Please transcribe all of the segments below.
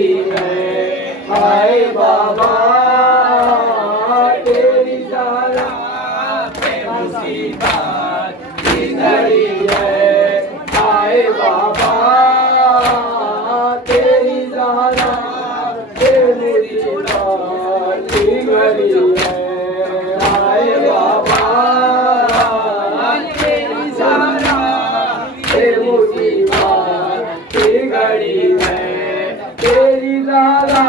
घड़ी है हाय बाबा तेरी ज़रा पे मुसीबत की घड़ी है हाय बाबा तेरी ज़रा पे मुसीबत की घड़ी है हाय बाबा तेरी ज़रा पे मुसीबत की घड़ी है तेरी ज़रा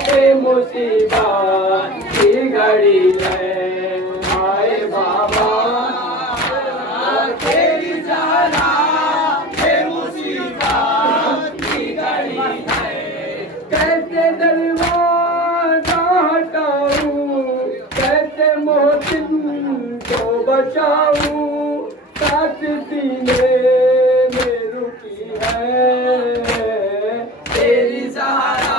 पे मुसीबत की घड़ी है हाय बाबा तेरी ज़रा पे मुसीबत की घड़ी है कैसे दरवाज़ा हटाऊं कैसे मोहसिन को बचाऊं साथ सीने में रुकी है तेरी ज़रा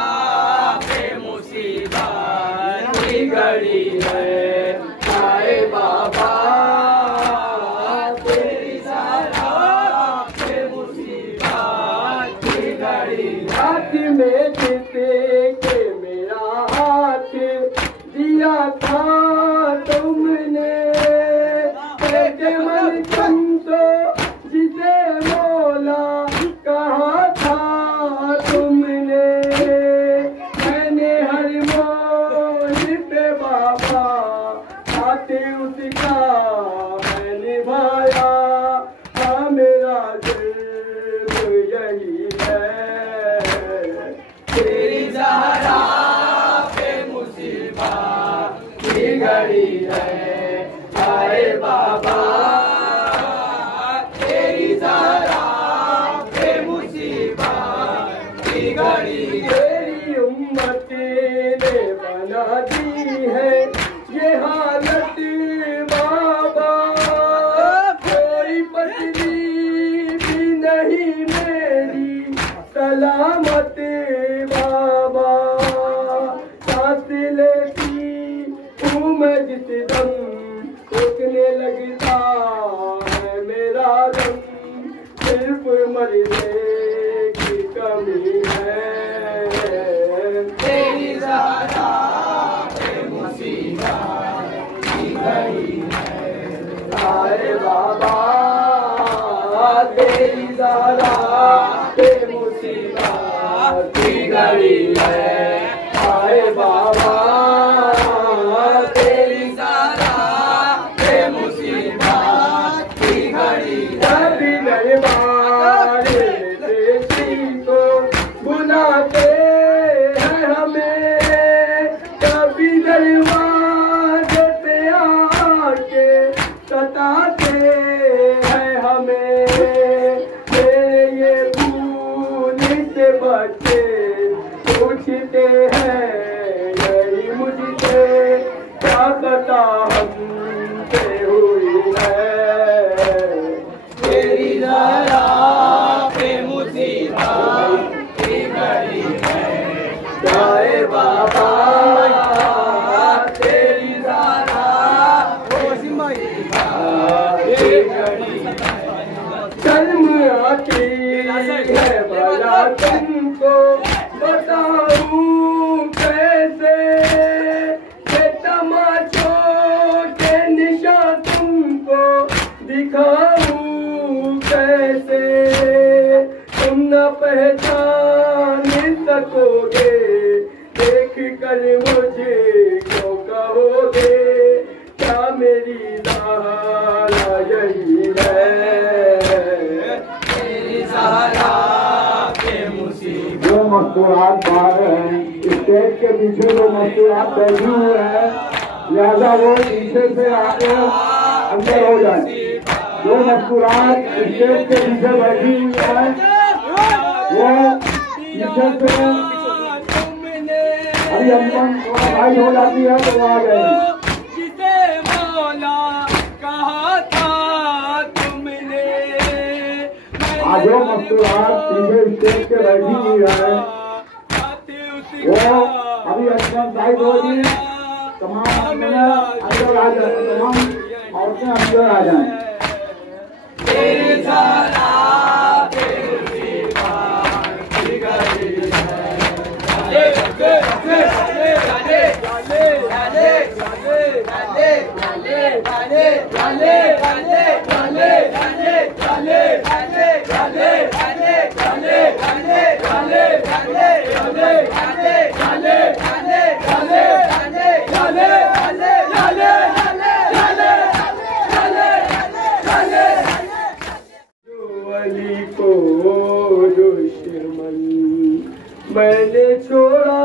पे मुसीबत की घड़ी है हाय बाबा तेरी ज़रा पे मुसीबत की घड़ी हाथ में जिसे के मेरा हाथ दिया था तुमने कैसे मन तुमको जिसे मौला कहा था तुमने मैंने हर मोड़ पे बाबा हाथ उसका मैं निभाया हाँ मेरा दिल यही है तेरी ज़रा पे मुसीबत की घड़ी है हाय बाबा तेरी ज़रा पे मुसीबत की घड़ी तेरी उम्मत ने बना दी है ये हालत बाबा कोई पत्नी भी नहीं मेरी सलामत बाबा सांस लेती हूँ मैं जिस दम रुकने लगता है मेरा दम सिर्फ मरने की कमी है तेरी ज़रा पे मुसीबत की घड़ी है हाय बाबा तेरी ज़रा पे मुसीबत की घड़ी है हाय बाबा तेरी ज़रा पे मुसीबत की घड़ी कभी दरबारे देसी को बुलाते हैं हमें कभी दरवाजे पे आके सताते हैं हमें मेरे ये भूल से बच्चे पूछते हैं यही मुझसे क्या पता हमसे हुई है तेरी ज़रा पे मुसीबत की घड़ी है हाय बाबा तेरी ज़रा की घड़ी शर्म आती है भला तुमको बताऊं कैसे ये तमाचों के निशान तुमको दिखाऊं कैसे तुम न पहचान सकोगे देख कर मुझे क्यों कहोगे क्या मेरी ज़रा यही है तेरी ज़रा पे मुसीबत जो मस्तूरात बाहर हैं स्टेज के पीछे जो मस्तूरात बैठी हुए हैं लिहाजा वो पीछे से आके अंदर हो जाए जो मस्तूरात स्टेज के पीछे बैठी हुई है वो पीछे से अभी अंदर भाई हो जाती है तो आ जाएगी जिसे मौला कहा था तुमने आज जो मस्तूरात पीछे स्टेज के बैठी हुई है वो अभी अंदर साइड होगी तमाम अंदर आ जाए तमाम औरतें अंदर आ जाएं तेरी ज़रा पे मुसीबत की घड़ी है मैंने छोड़ा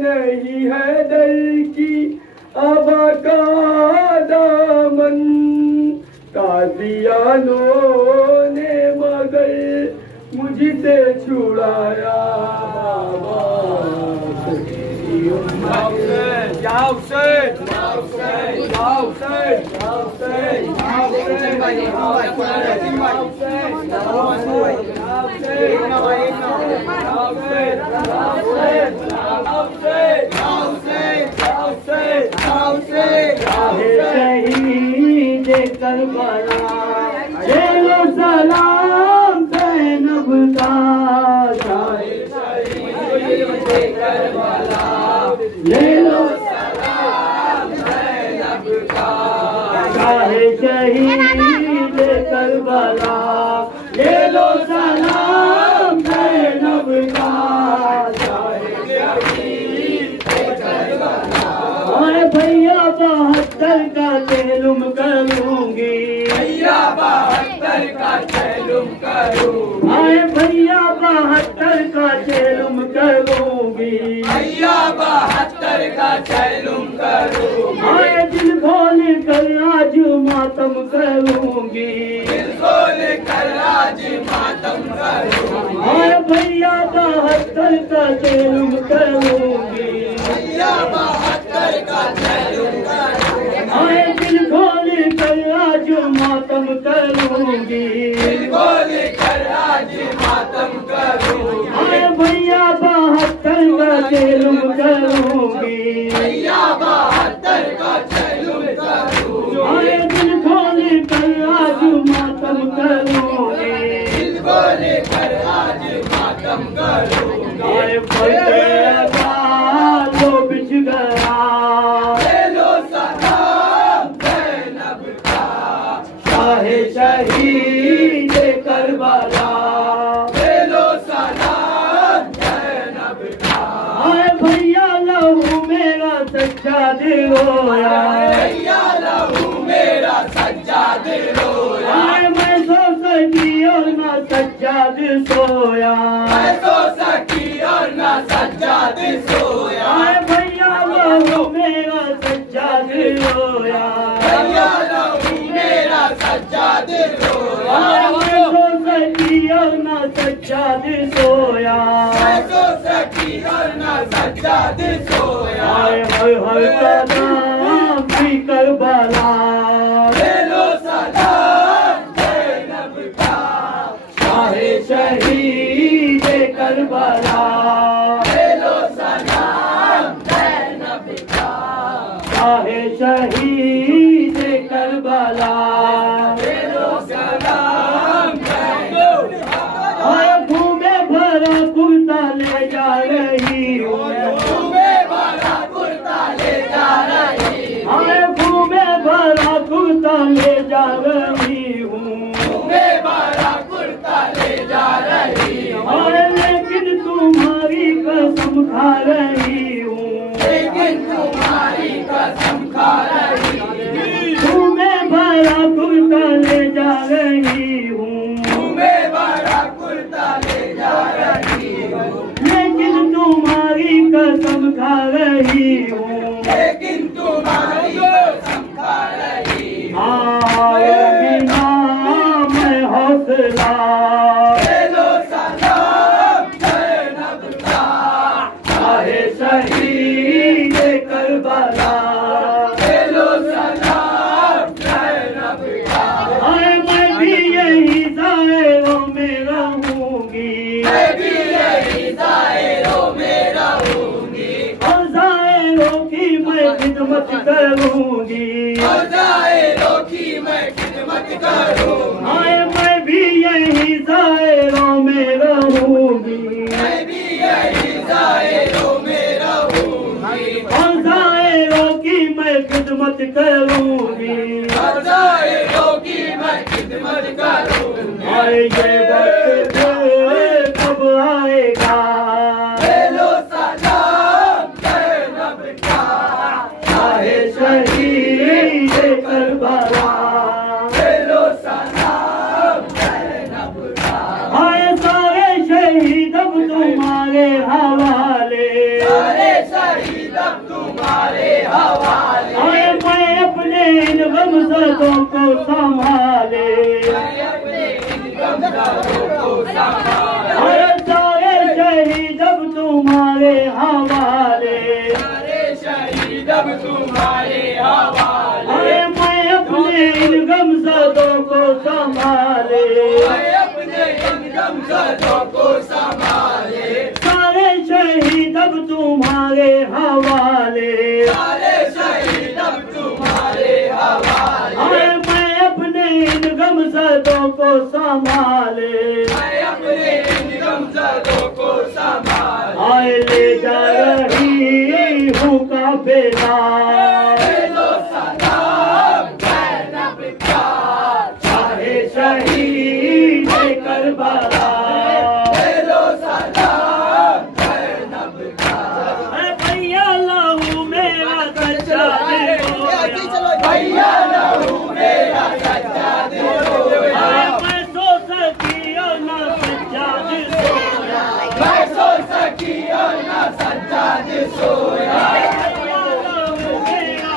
नहीं है दर की अबा का दामन, कादियानों ने मगर मुझसे छुड़ाया बाबा। शहीद करबला ले लो सलाम ज़ैनब का, शहीद करबला ले लो सलाम ज़ैनब का, शहीद करबला ले लो सलाम ज़ैनब का, भैया 72 का तेलुम करूंगी, भैया 72 का तेलुम करूंगी, आए भैया 72 का तेलुम करूंगी, भैया 72 का तेलुम करूंगी, आए दिल खोल कर आज मातम करूंगी, दिल खोल कर आज मातम करूंगी, आए भैया 72 का तेलुम करूंगी, भैया 72 का तेलुम करूंगी, आए दिल खोल कर आज मातम करूंगी, दिल खोल कर आज मातम करूंगी, आए भैया 72 का तेलुम करूंगी, भैया 72 का तेलुम करूंगी, आए दिल खोल कर आज मातम करूंगी, दिल खोल कर आज मातम करूंगी, आए फतेह जो बिछ गया ले लो सलाम ज़ैनब का, शाहे शहीद करबला ले लो सलाम ज़ैनब का, आए भैया लहू मेरा सज्जाद रोया, भैया लहू मेरा सज्जाद रोया, आए मैं सो सकी और ना सज्जाद सोया, मैं सो सकी और ना सज्जाद सोया, आए भैया लहू मेरा सज्जाद रोया, भैया लहू मेरा सज्जाद रोया, आए मैं सो सकी और ना सज्जाद सोया, मैं सो सकी और ना सज्जाद सोया, आए हर कदम भी करबला ले लो सलाम ज़ैनब का, शाहे शहीद करबला ले लो सलाम ज़ैनब का, शाहे शहीद करबला ले लो सलाम ज़ैनब का, आए घूमे भरा कुर्ता ले जा रही हूँ, घूमे भरा कुर्ता ले जा रही हूँ, आए घूमे भरा कुर्ता ले जा रही हूँ, घूमे भरा कुर्ता ले जा रही हूँ, आए लेकिन तुम्हारी कसम खा रही हूँ, लेकिन तुम्हारी कसम खा रही हूँ, तुम्हें भरा कुर्ता ले जा रही हूँ, तुम्हें भरा कुर्ता ले जा रही हूँ, लेकिन तुम्हारी कसम खा रही हूँ, लेकिन तुम्हारी कसम खा रही हूँ, आओगी ना मैं हौसला ले लो सलाम ज़ैनब का, शाहे शहीद करबला ले लो सलाम ज़ैनब का, आए मैं भी यही दायरों में रहूंगी, मैं भी यही दायरों में रहूंगी, और दायरों की मैं खिदमत करूंगी, और दायरों की मैं खिदमत करूंगी, आए मैं भी यही दायरों में रहूंगी, मैं भी यही दायरों में रहूंगी, और दायरों की मैं खिदमत करूंगी, और दायरों की मैं खिदमत करूंगी, आए ये वक्त कब आएगा ले लो सलाम ज़ैनब का, शाहे शहीद करबला ले लो सलाम ज़ैनब का, आए सारे शहीद अब तुम्हारे हवाले सारे शहीद अब तुम्हारे हवाले। अरे मैं अपने इन गमज़दों को संभाले, अरे सारे शहीद अब तुम्हारे हवाले, सारे शहीद अब तुम्हारे हवाले। अरे मैं अपने इन गमज़दों को संभाले, मैं अपने इन गमज़दों को संभाले। सारे शहीद अब तुम्हारे हवाले, सारे शहीद अब तुम्हारे हवाले। अरे मैं अपने इन गमज़दों को संभाले, मैं अपने इन गमज़दों को संभाले। आए ले जा रही हूँ काफ़िला, लो सलाम ज़ैनब का, चाहे शहीद करबला। लो सलाम ज़ैनब का। अरे भैया लहू मेरा सच्चा दिल रोया, भैया लहू मेरा सच्चा दिल रोया। अरे मैं सो सकी और ना सच्चा दिल सोया, मैं सो सकी और ना सच्चा दिल सोया। भैया लहू मेरा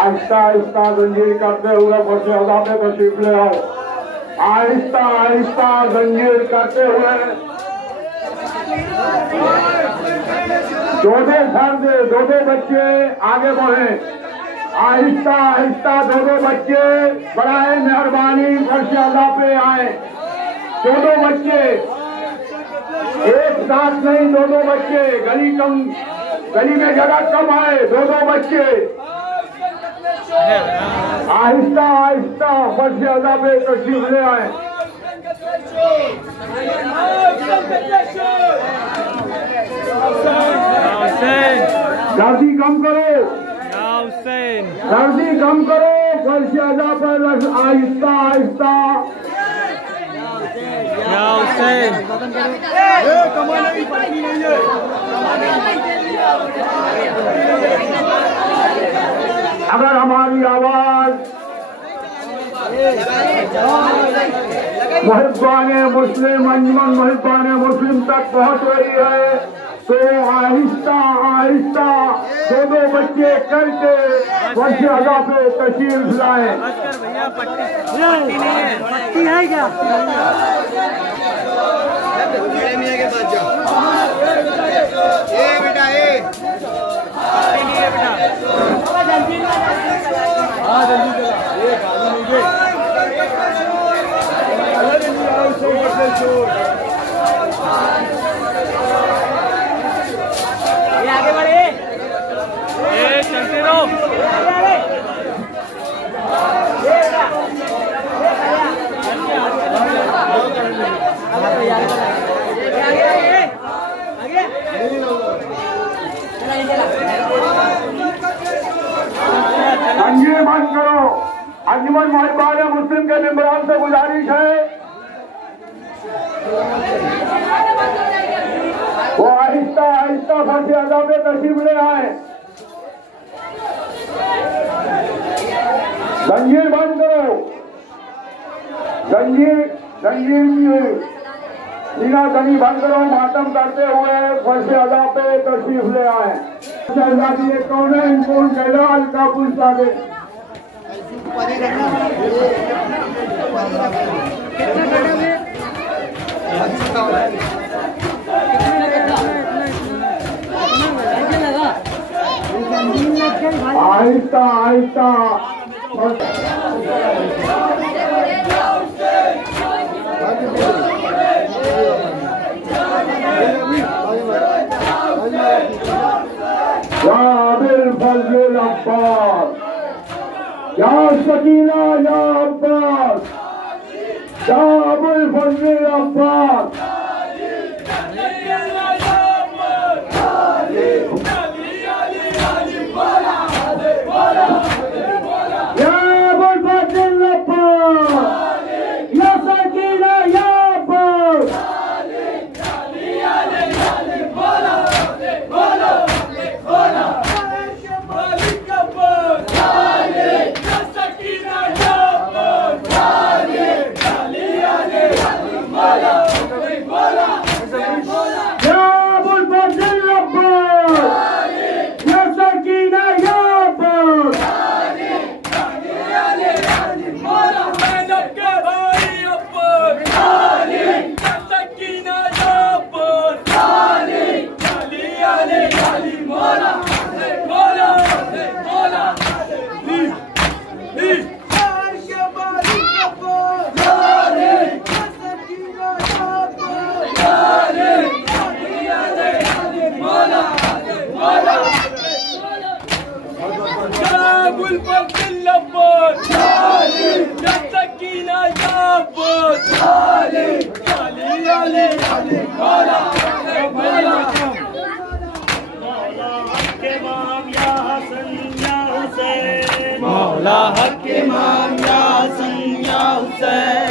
आहिस्ता आहिस्ता जंजीर करते हुए बसे अदा पे तशरीफ ले आओ। आहिस्ता आहिस्ता जंजीर करते हुए दो बच्चे आगे बढ़े। आहिस्ता आहिस्ता दो बच्चे बड़ाए मेहरबानी फर्श अदा पे आए। दो बच्चे एक साथ नहीं, दो बच्चे, गली में जगह कम आए। दो बच्चे आहिस्ता आहिस्ता फर्श अदा पे तशरीफ ले आए। सर्दी कम करो, सर्दी कम करो। फर्श अदा पर आहिस्ता आहिस्ता। अगर हमारी आवाज मुहिब्बाने मुस्लिम अंजुमन मुहिब्बाने मुस्लिम तक पहुंच रही है तो आहिस्ता आहिस्ता दो बच्चे करके फर्श अदा पे तशरीफ लाए। पट्टी है क्या? आगे बढ़े, चलते रहो। अंजीर बंद करो। अंजुमन मुहिब्बाने मुस्लिम के मेंबरान से गुजारिश है वो आहिस्ता आहिस्ता फर्श अदा पे तशरीफ ले आए। जंजीर बंद करो। जंजीर की सीना तनी बंद करो। मातम करते हुए फर्श अदा पे तशरीफ ले आए। ये कौन है? इनको कैलाल का पूछता है। आहिस्ता आहिस्ता या सकीना या अब्बास, या अबुल फजल अब्बास, या अबुल फजल अब्बास, या सकीना या अब्बास।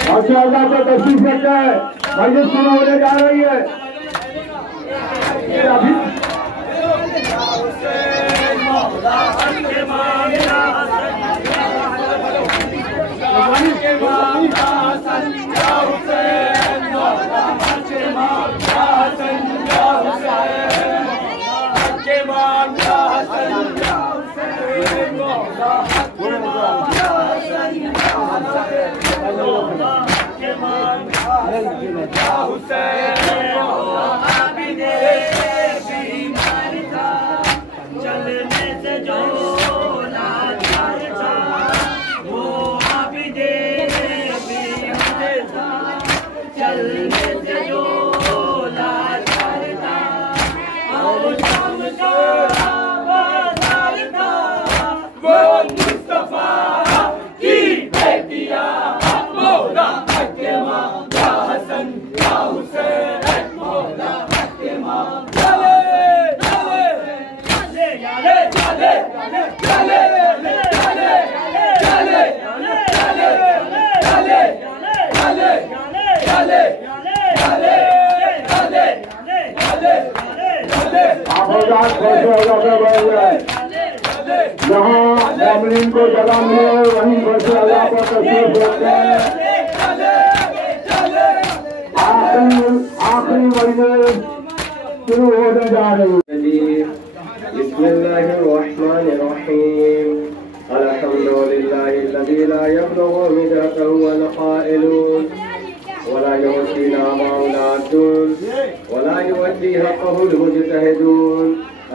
माशाअल्लाह को तशरीफ रखा है, मस्जिद शुरू होने जा रही है। अभी चलने से जो लाचार था वो आबिदे भी था, चलने से जो लाचार था वो शाम का बाजार था, वो मुस्तफा की बेटिया मौला हकीमा या हसन या हुसैन, मौला हकीमा जहाँ मोमिन को जगह मिले वहीं पर से अल्लाह पर तशरीफ रखते हैं। आखिरी महीने शुरू होने जा रही है। बिस्मिल्लाहिर्रहमानिर्रहीम, अल्हम्दुलिल्लाहिल्लज़ी ला यब्लुगु मिदहु वल क़ाइलून वला युहसीना मौलादून वला युवद्दी हक़्क़हुल मुजतहिदून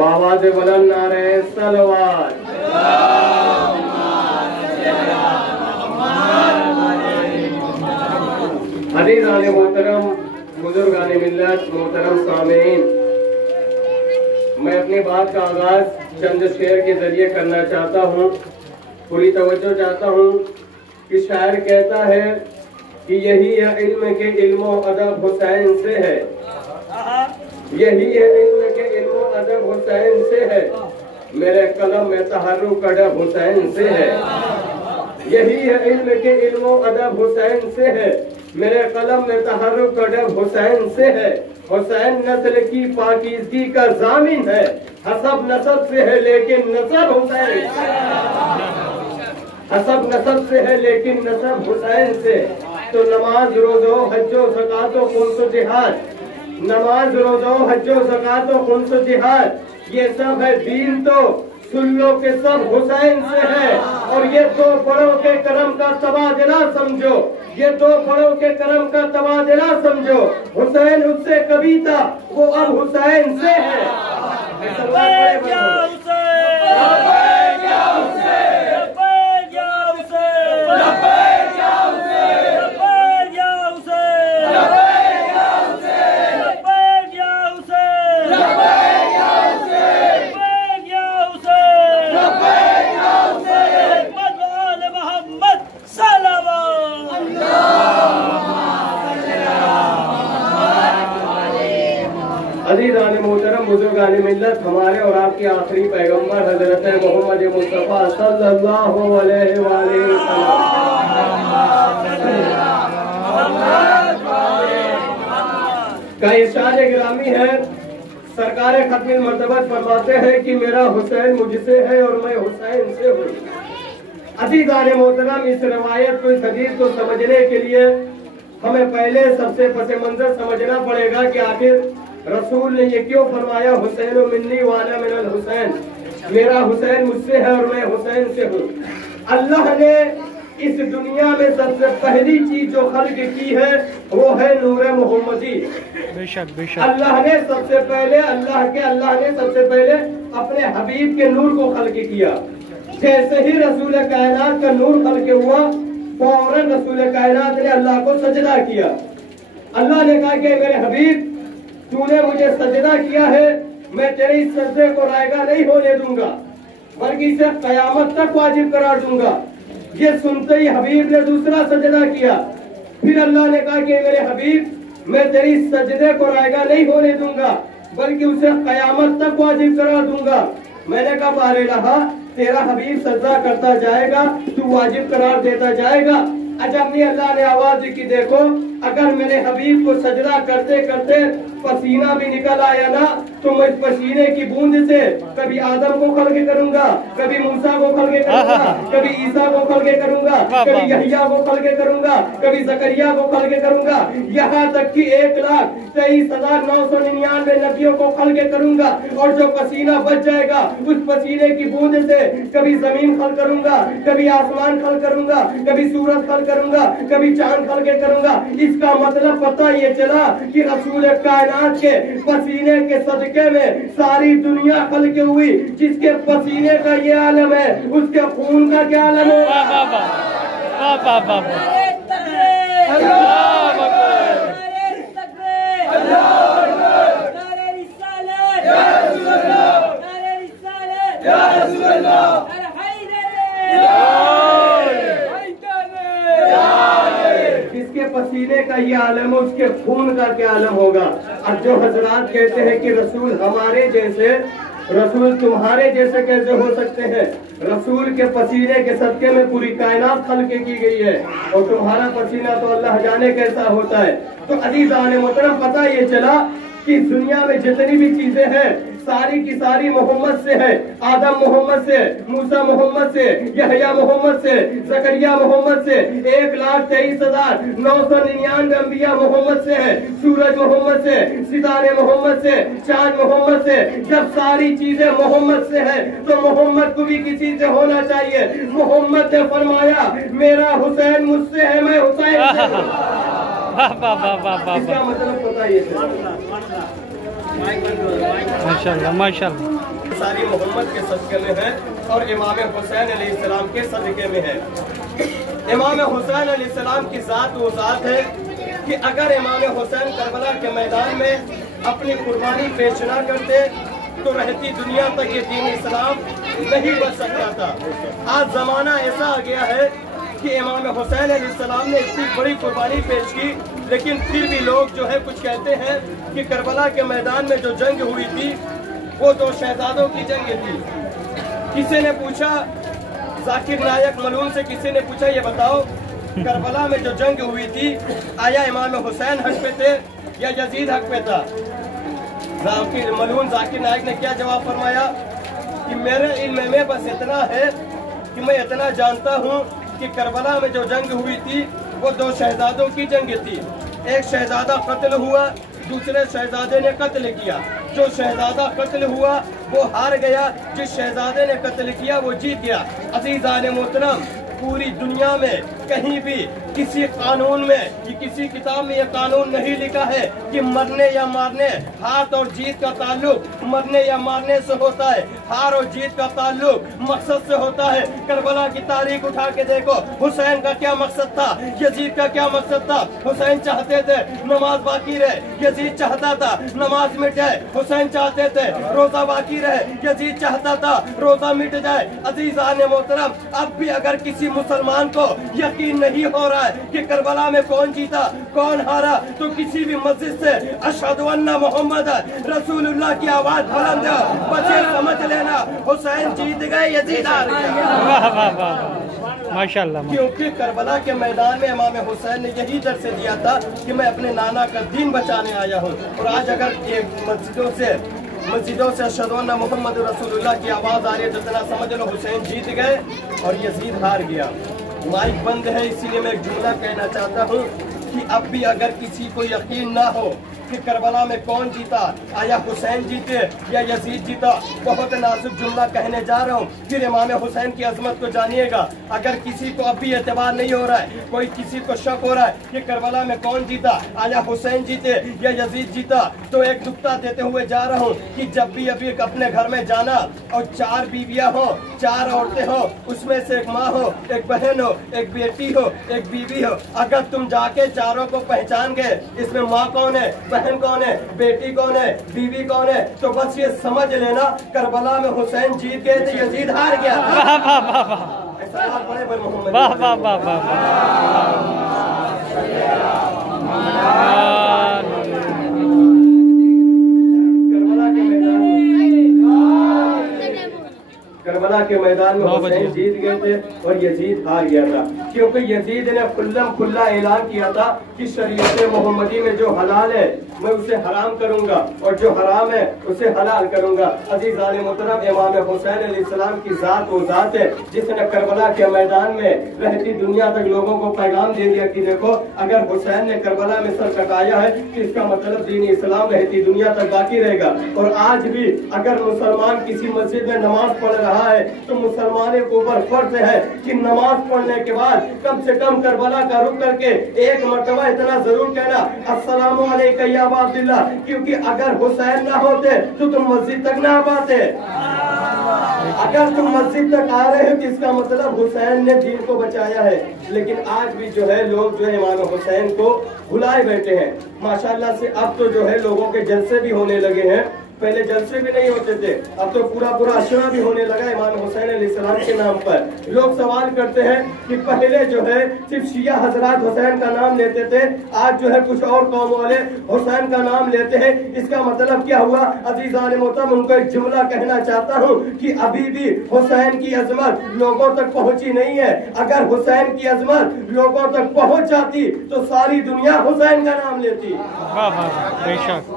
बाबा से बुलंद नारे सलवात। अज़ीज़ान मोहतरम, बुजुर्गान मिल्लत, मोहतरम सामीन, मैं अपनी बात का आगाज चंद शेर के जरिए करना चाहता हूँ। पूरी तवज्जो चाहता हूँ कि शायर कहता है कि यही है इल्म के इल्मो अदब हुसैन से है, यही है इल्म के इल्मो अदब हुसैन से है, मेरे कलम में तहर्रुक अदब हुसैन से है। यही है इल्म के इल्मो अदब हुसैन से है, मेरे कलम में तहर्रुक अदब हुसैन से है। हुसैन नस्ल की पाकीज़गी का ज़ामिन है, हसब नसब से है लेकिन नसब हुसैन, हसब नसब से है लेकिन नसब हुसैन से। तो नमाज रोज़ो हज्जो ज़कातो खुम्सो जिहाद, नमाज रोज़ो हज्जो ज़कातो खुम्सो जिहाद, ये सब है दीन तो सुन्नों के सब हुसैन से है। और ये दो बड़ों के करम का तबादला समझो, ये दो बड़ों के करम का तबादला समझो। हुसैन उससे कभी था, वो अब हुसैन से है। अज़ीज़ान मोहतरम, बुजुर्गान मिल्लत, हमारे और आपके आखिरी पैगंबर हज़रत मोहम्मद मुस्तफ़ा सल्लल्लाहु अलैहि वसल्लम का इरशाद गिरामी है। सरकार खत्म मर्तबत फरमाते हैं कि मेरा हुसैन मुझसे है और मैं हुसैन से हूँ। अज़ीज़ान मोहतरम, इस रवायत को, इस हदीस को समझने के लिए हमें पहले सबसे पस मंजर समझना पड़ेगा कि आखिर रसूल ने ये क्यों फरमाया, हुसैन मिन्नी वाना मिनल हुसैन, मेरा हुसैन मुझसे है और मैं हुसैन से हूँ। अल्लाह ने इस दुनिया में सबसे पहली चीज जो खल्क की है वो है नूर मोहम्मदी। बेशक बेशक अल्लाह ने सबसे पहले अपने हबीब के नूर को खल्क किया। जैसे ही रसूल कायनात का नूर खल्क हुआ, फौरन रसूल कायनात ने अल्लाह को सजदा किया। अल्लाह ने कहा कि मेरे हबीब, तूने मुझे सजदा किया है, मैं तेरे इस सजदे को रायगा नहीं होने दूंगा, बल्कि इसे कयामत तक वाजिब करार दूंगा। ये सुनते ही हबीब ने दूसरा सजदा किया। फिर अल्लाह ने कहा कि मेरे हबीब, मैं तेरी इस सजदे को रायगा नहीं होने दूंगा, बल्कि उसे कयामत तक वाजिब करार दूंगा। मैंने कहा बारे रहा, तेरा हबीब सजदा करता जाएगा, तू वाजिब करार देता जाएगा। अजब अल्लाह ने आवाज दी कि देखो, अगर मेरे हबीब को सजदा करते करते पसीना भी निकल आया ना, तो मैं इस पसीने की बूंद से कभी आदम को खलके करूंगा, कभी मूसा को खलके करूंगा, कभी ईसा को खलके करूंगा, कभी यहिया को खलके करूंगा, कभी जकरिया को खलके करूंगा, यहाँ तक कि 1,23,999 नबियों को खलके करूंगा। और जो पसीना बच जाएगा, उस पसीने की बूंद से कभी जमीन खल करूंगा, कभी आसमान खल करूंगा, कभी सूरज खल करूंगा, कभी चांद खलके करूंगा। इसका मतलब पता ये चला कि रसूल कायनात के पसीने के सदके में सारी दुनिया खलके हुई। जिसके पसीने का ये आलम है, उसके खून का क्या आलम होगा? जिसके पसीने का ये आलम है, उसके खून का क्या आलम होगा? अब जो हजरात कहते हैं कि रसूल हमारे जैसे, रसूल तुम्हारे जैसे कैसे हो सकते हैं? रसूल के पसीने के सदके में पूरी कायनात खल्के की गई है, और तुम्हारा पसीना तो अल्लाह जाने कैसा होता है। तो अज़ीज़ान मोहतरम, पता ये चला कि दुनिया में जितनी भी चीजें हैं, सारी की सारी मोहम्मद से है। आदम मोहम्मद से, मूसा मोहम्मद से, यहया मोहम्मद से, जकरिया मोहम्मद से, 1,23,999 अंबिया मोहम्मद से है। सूरज मोहम्मद से, सितारे मोहम्मद से, चांद मोहम्मद से। जब सारी चीजें मोहम्मद से है, तो मोहम्मद को भी किसी से होना चाहिए। मोहम्मद ने फरमाया, मेरा हुसैन मुझसे है, मैं हुसैन से हूं। इसका मतलब पता ये माशाल्लाह माशाल्लाह। सारी मोहम्मद के सदक़े में है और इमाम हुसैन अलैहिस्सलाम के सदक़े में है। इमाम हुसैन अलैहिस्सलाम की ज़ात वो ज़ात है कि अगर इमाम हुसैन करबला के मैदान में अपनी कुर्बानी पेश ना करते तो रहती दुनिया तक ये दीन इस्लाम नहीं बच सकता था। आज ज़माना ऐसा आ गया है कि इमाम हुसैन अलैहिस्सलाम ने इतनी बड़ी कुर्बानी पेश की, लेकिन फिर भी लोग जो है कुछ कहते हैं कि करबला के मैदान में जो जंग हुई थी वो दो शहजादों की जंग थी। किसी ने पूछा, जाकिर नायक मलून से किसी ने पूछा, ये बताओ करबला में जो जंग हुई थी आया इमाम हुसैन हक पे थे या यजीद हक पे था? जाकिर नायक ने क्या जवाब फरमाया कि मेरे इल्म में बस इतना है कि मैं इतना जानता हूँ कि करबला में जो जंग हुई थी वो दो शहजादों की जंग थी। एक शहजादा कत्ल हुआ, दूसरे शहजादे ने कत्ल किया। जो शहजादा कत्ल हुआ वो हार गया, जिस शहजादे ने कत्ल किया वो जीत गया। अज़ीज़ान मोहतरम, पूरी दुनिया में कहीं भी किसी कानून में कि किसी किताब में यह कानून नहीं लिखा है कि मरने या मारने, हार और जीत का ताल्लुक मरने या मारने से होता है। हार और जीत का ताल्लुक मकसद से होता है। करबला की तारीख उठा के देखो, हुसैन का क्या मकसद था, यजीद का क्या मकसद था। हुसैन चाहते थे नमाज बाकी रहे, यजीद चाहता था नमाज मिट जाए। हुसैन चाहते थे रोजा बाकी रहे, यजीद चाहता था रोजा मिट जाए। अज़ीज़ान मोहतरम, अब भी अगर किसी मुसलमान को यकीन नहीं हो रहा है कि करबला में कौन जीता कौन हारा, तो किसी भी मस्जिद से अशहदु अन्ना मोहम्मद रसूलुल्लाह की आवाज बुलंद बचे समझ लेना, हुसैन जीत गए, यजीद हार गया। वाह वाह वाह माशाल्लाह। क्योंकि करबला के मैदान में इमाम हुसैन ने यही दर्स दिया था कि मैं अपने नाना का दीन बचाने आया हूँ। और आज अगर ये मस्जिदों से अशहदु अन्ना मोहम्मद रसूलुल्लाह की आवाज आ रही है, जितना समझ लो हुसैन जीत गए और यजीद हार गया। माइक बंद है, इसीलिए मैं एक जुमला कहना चाहता हूँ कि अब भी अगर किसी को यकीन ना हो कि करबला में कौन जीता, आया हुसैन जीते या यजीद जीता, बहुत नाजुक जुमला कहने जा रहा हूँ, फिर इमाम हुसैन की अजमत को जानिएगा। अगर किसी को अब भी एतबार नहीं हो रहा है, कोई किसी को शक हो रहा है कि करबला में कौन जीता, आया हुसैन जीते या यजीद जीता, तो एक नुक्ता देते हुए जा रहा हूँ कि जब भी अभी अपने घर में जाना और 4 बीवियाँ हो, 4 औरतें हो, उसमें से एक माँ हो, एक बहन हो, एक बेटी हो, एक बीवी हो, अगर तुम जाके चारों को पहचान गए इसमें माँ कौन है, बहन कौन है, बेटी कौन है, बीवी कौन है, तो बस ये समझ लेना करबला में हुसैन जीत गए थे, यजीद हार गया। वाह वाह वाह वाह वाह वाह वाह। करबला के मैदान में हुसैन जीत गए थे और यजीद हार गया था, क्योंकि यजीद ने खुल्लम खुल्ला ऐलान किया था कि शरीयत मोहम्मदी में जो हलाल है मैं उसे हराम करूंगा और जो हराम है उसे हलाल करूंगा। अज़ीज़ान मोहतरम, इमाम हुसैन अलैहिस्सलाम की ज़ात वो ज़ात है जिसने करबला के मैदान में रहती दुनिया तक लोगों को पैगाम दे दिया कि देखो, अगर हुसैन ने करबला में सर कटाया है तो इसका मतलब दीन इस्लाम रहती दुनिया तक बाकी रहेगा। और आज भी अगर मुसलमान किसी मस्जिद में नमाज पढ़ रहा है तो मुसलमानों के ऊपर फर्ज है कि नमाज पढ़ने के बाद कम से कम करबला का रुख करके एक मरतबा इतना जरूर कहना, अस्सलामु अलैका या अबा अब्दुल्लाह, क्योंकि अगर हुसैन ना होते तो तुम मस्जिद तक ना आ पाते। अगर तुम मस्जिद तक आ रहे हो तो इसका मतलब हुसैन ने दीन को बचाया है। लेकिन आज भी जो है लोग जो है इमाम हुसैन को भुलाए बैठे हैं। माशाल्लाह से अब तो जो है लोगों के जलसे भी होने लगे हैं, पहले जलसे भी नहीं होते थे, अब तो पूरा अशरा भी होने लगा इमाम हुसैन अलैहिस्सलाम के नाम पर। लोग सवाल करते हैं कि पहले जो है सिर्फ शिया हजरात हुसैन का नाम लेते थे, आज जो है कुछ और कौम वाले हुसैन का नाम लेते हैं, इसका मतलब क्या हुआ? अज़ीज़ान मोहतरम, उनको एक जुमला कहना चाहता हूँ कि अभी भी हुसैन की अजमत लोगों तक पहुँची नहीं है। अगर हुसैन की अजमत लोगों तक पहुँच जाती तो सारी दुनिया हुसैन का नाम लेती,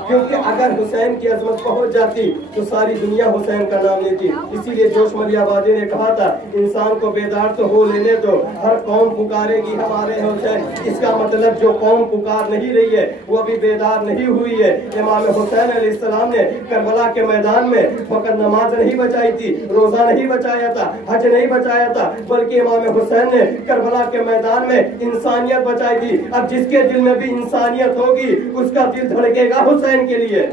क्योंकि अगर हुसैन की अजमत पहुंच जाती तो सारी दुनिया हुसैन का नाम लेती। इसीलिए जोश मलियाबादी ने कहा था, इंसान को बेदार तो हो लेने दो, हर कौम पुकारेगी हमारे हुसैन। इसका मतलब जो कौम पुकार नहीं रही है वो अभी बेदार नहीं हुई है। इमाम हुसैन अलैहिस्सलाम ने करबला के मैदान में फकत नमाज नहीं बचाई थी, रोजा नहीं बचाया था, हज नहीं बचाया था, बल्कि इमाम हुसैन ने करबला के मैदान में इंसानियत बचाई थी। अब जिसके दिल में भी इंसानियत होगी उसका दिल धड़केगा हुसैन के लिए।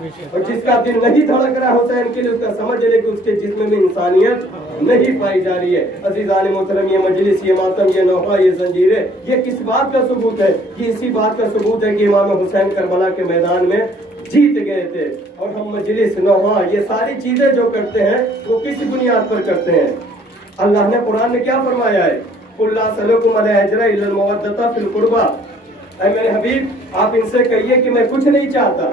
और जिसका दिल नहीं धड़क रहा हुसैन के लिए, उसका समझ ले कि उसके जिस्म में इंसानियत नहीं पाई जा रही है। अज़ीज़ान मोहतरम, ये मजलिस, ये मातम, ये नौहा, ये जंजीरें, ये किस बात का सबूत है? कि इसी बात का सबूत है कि इमाम हुसैन करबला के मैदान में जीत गए थे। और हम मजलिस, नौहा, ये सारी चीजें जो करते हैं वो किस बुनियाद पर करते हैं? अल्लाह ने कुरान में क्या फरमाया है? कुल्ला सलकुम अला अजरा इल्लल मवद्दता फिल कुर्बा। ऐ मेरे हबीब, आप इनसे कहिए कि मैं कुछ नहीं चाहता,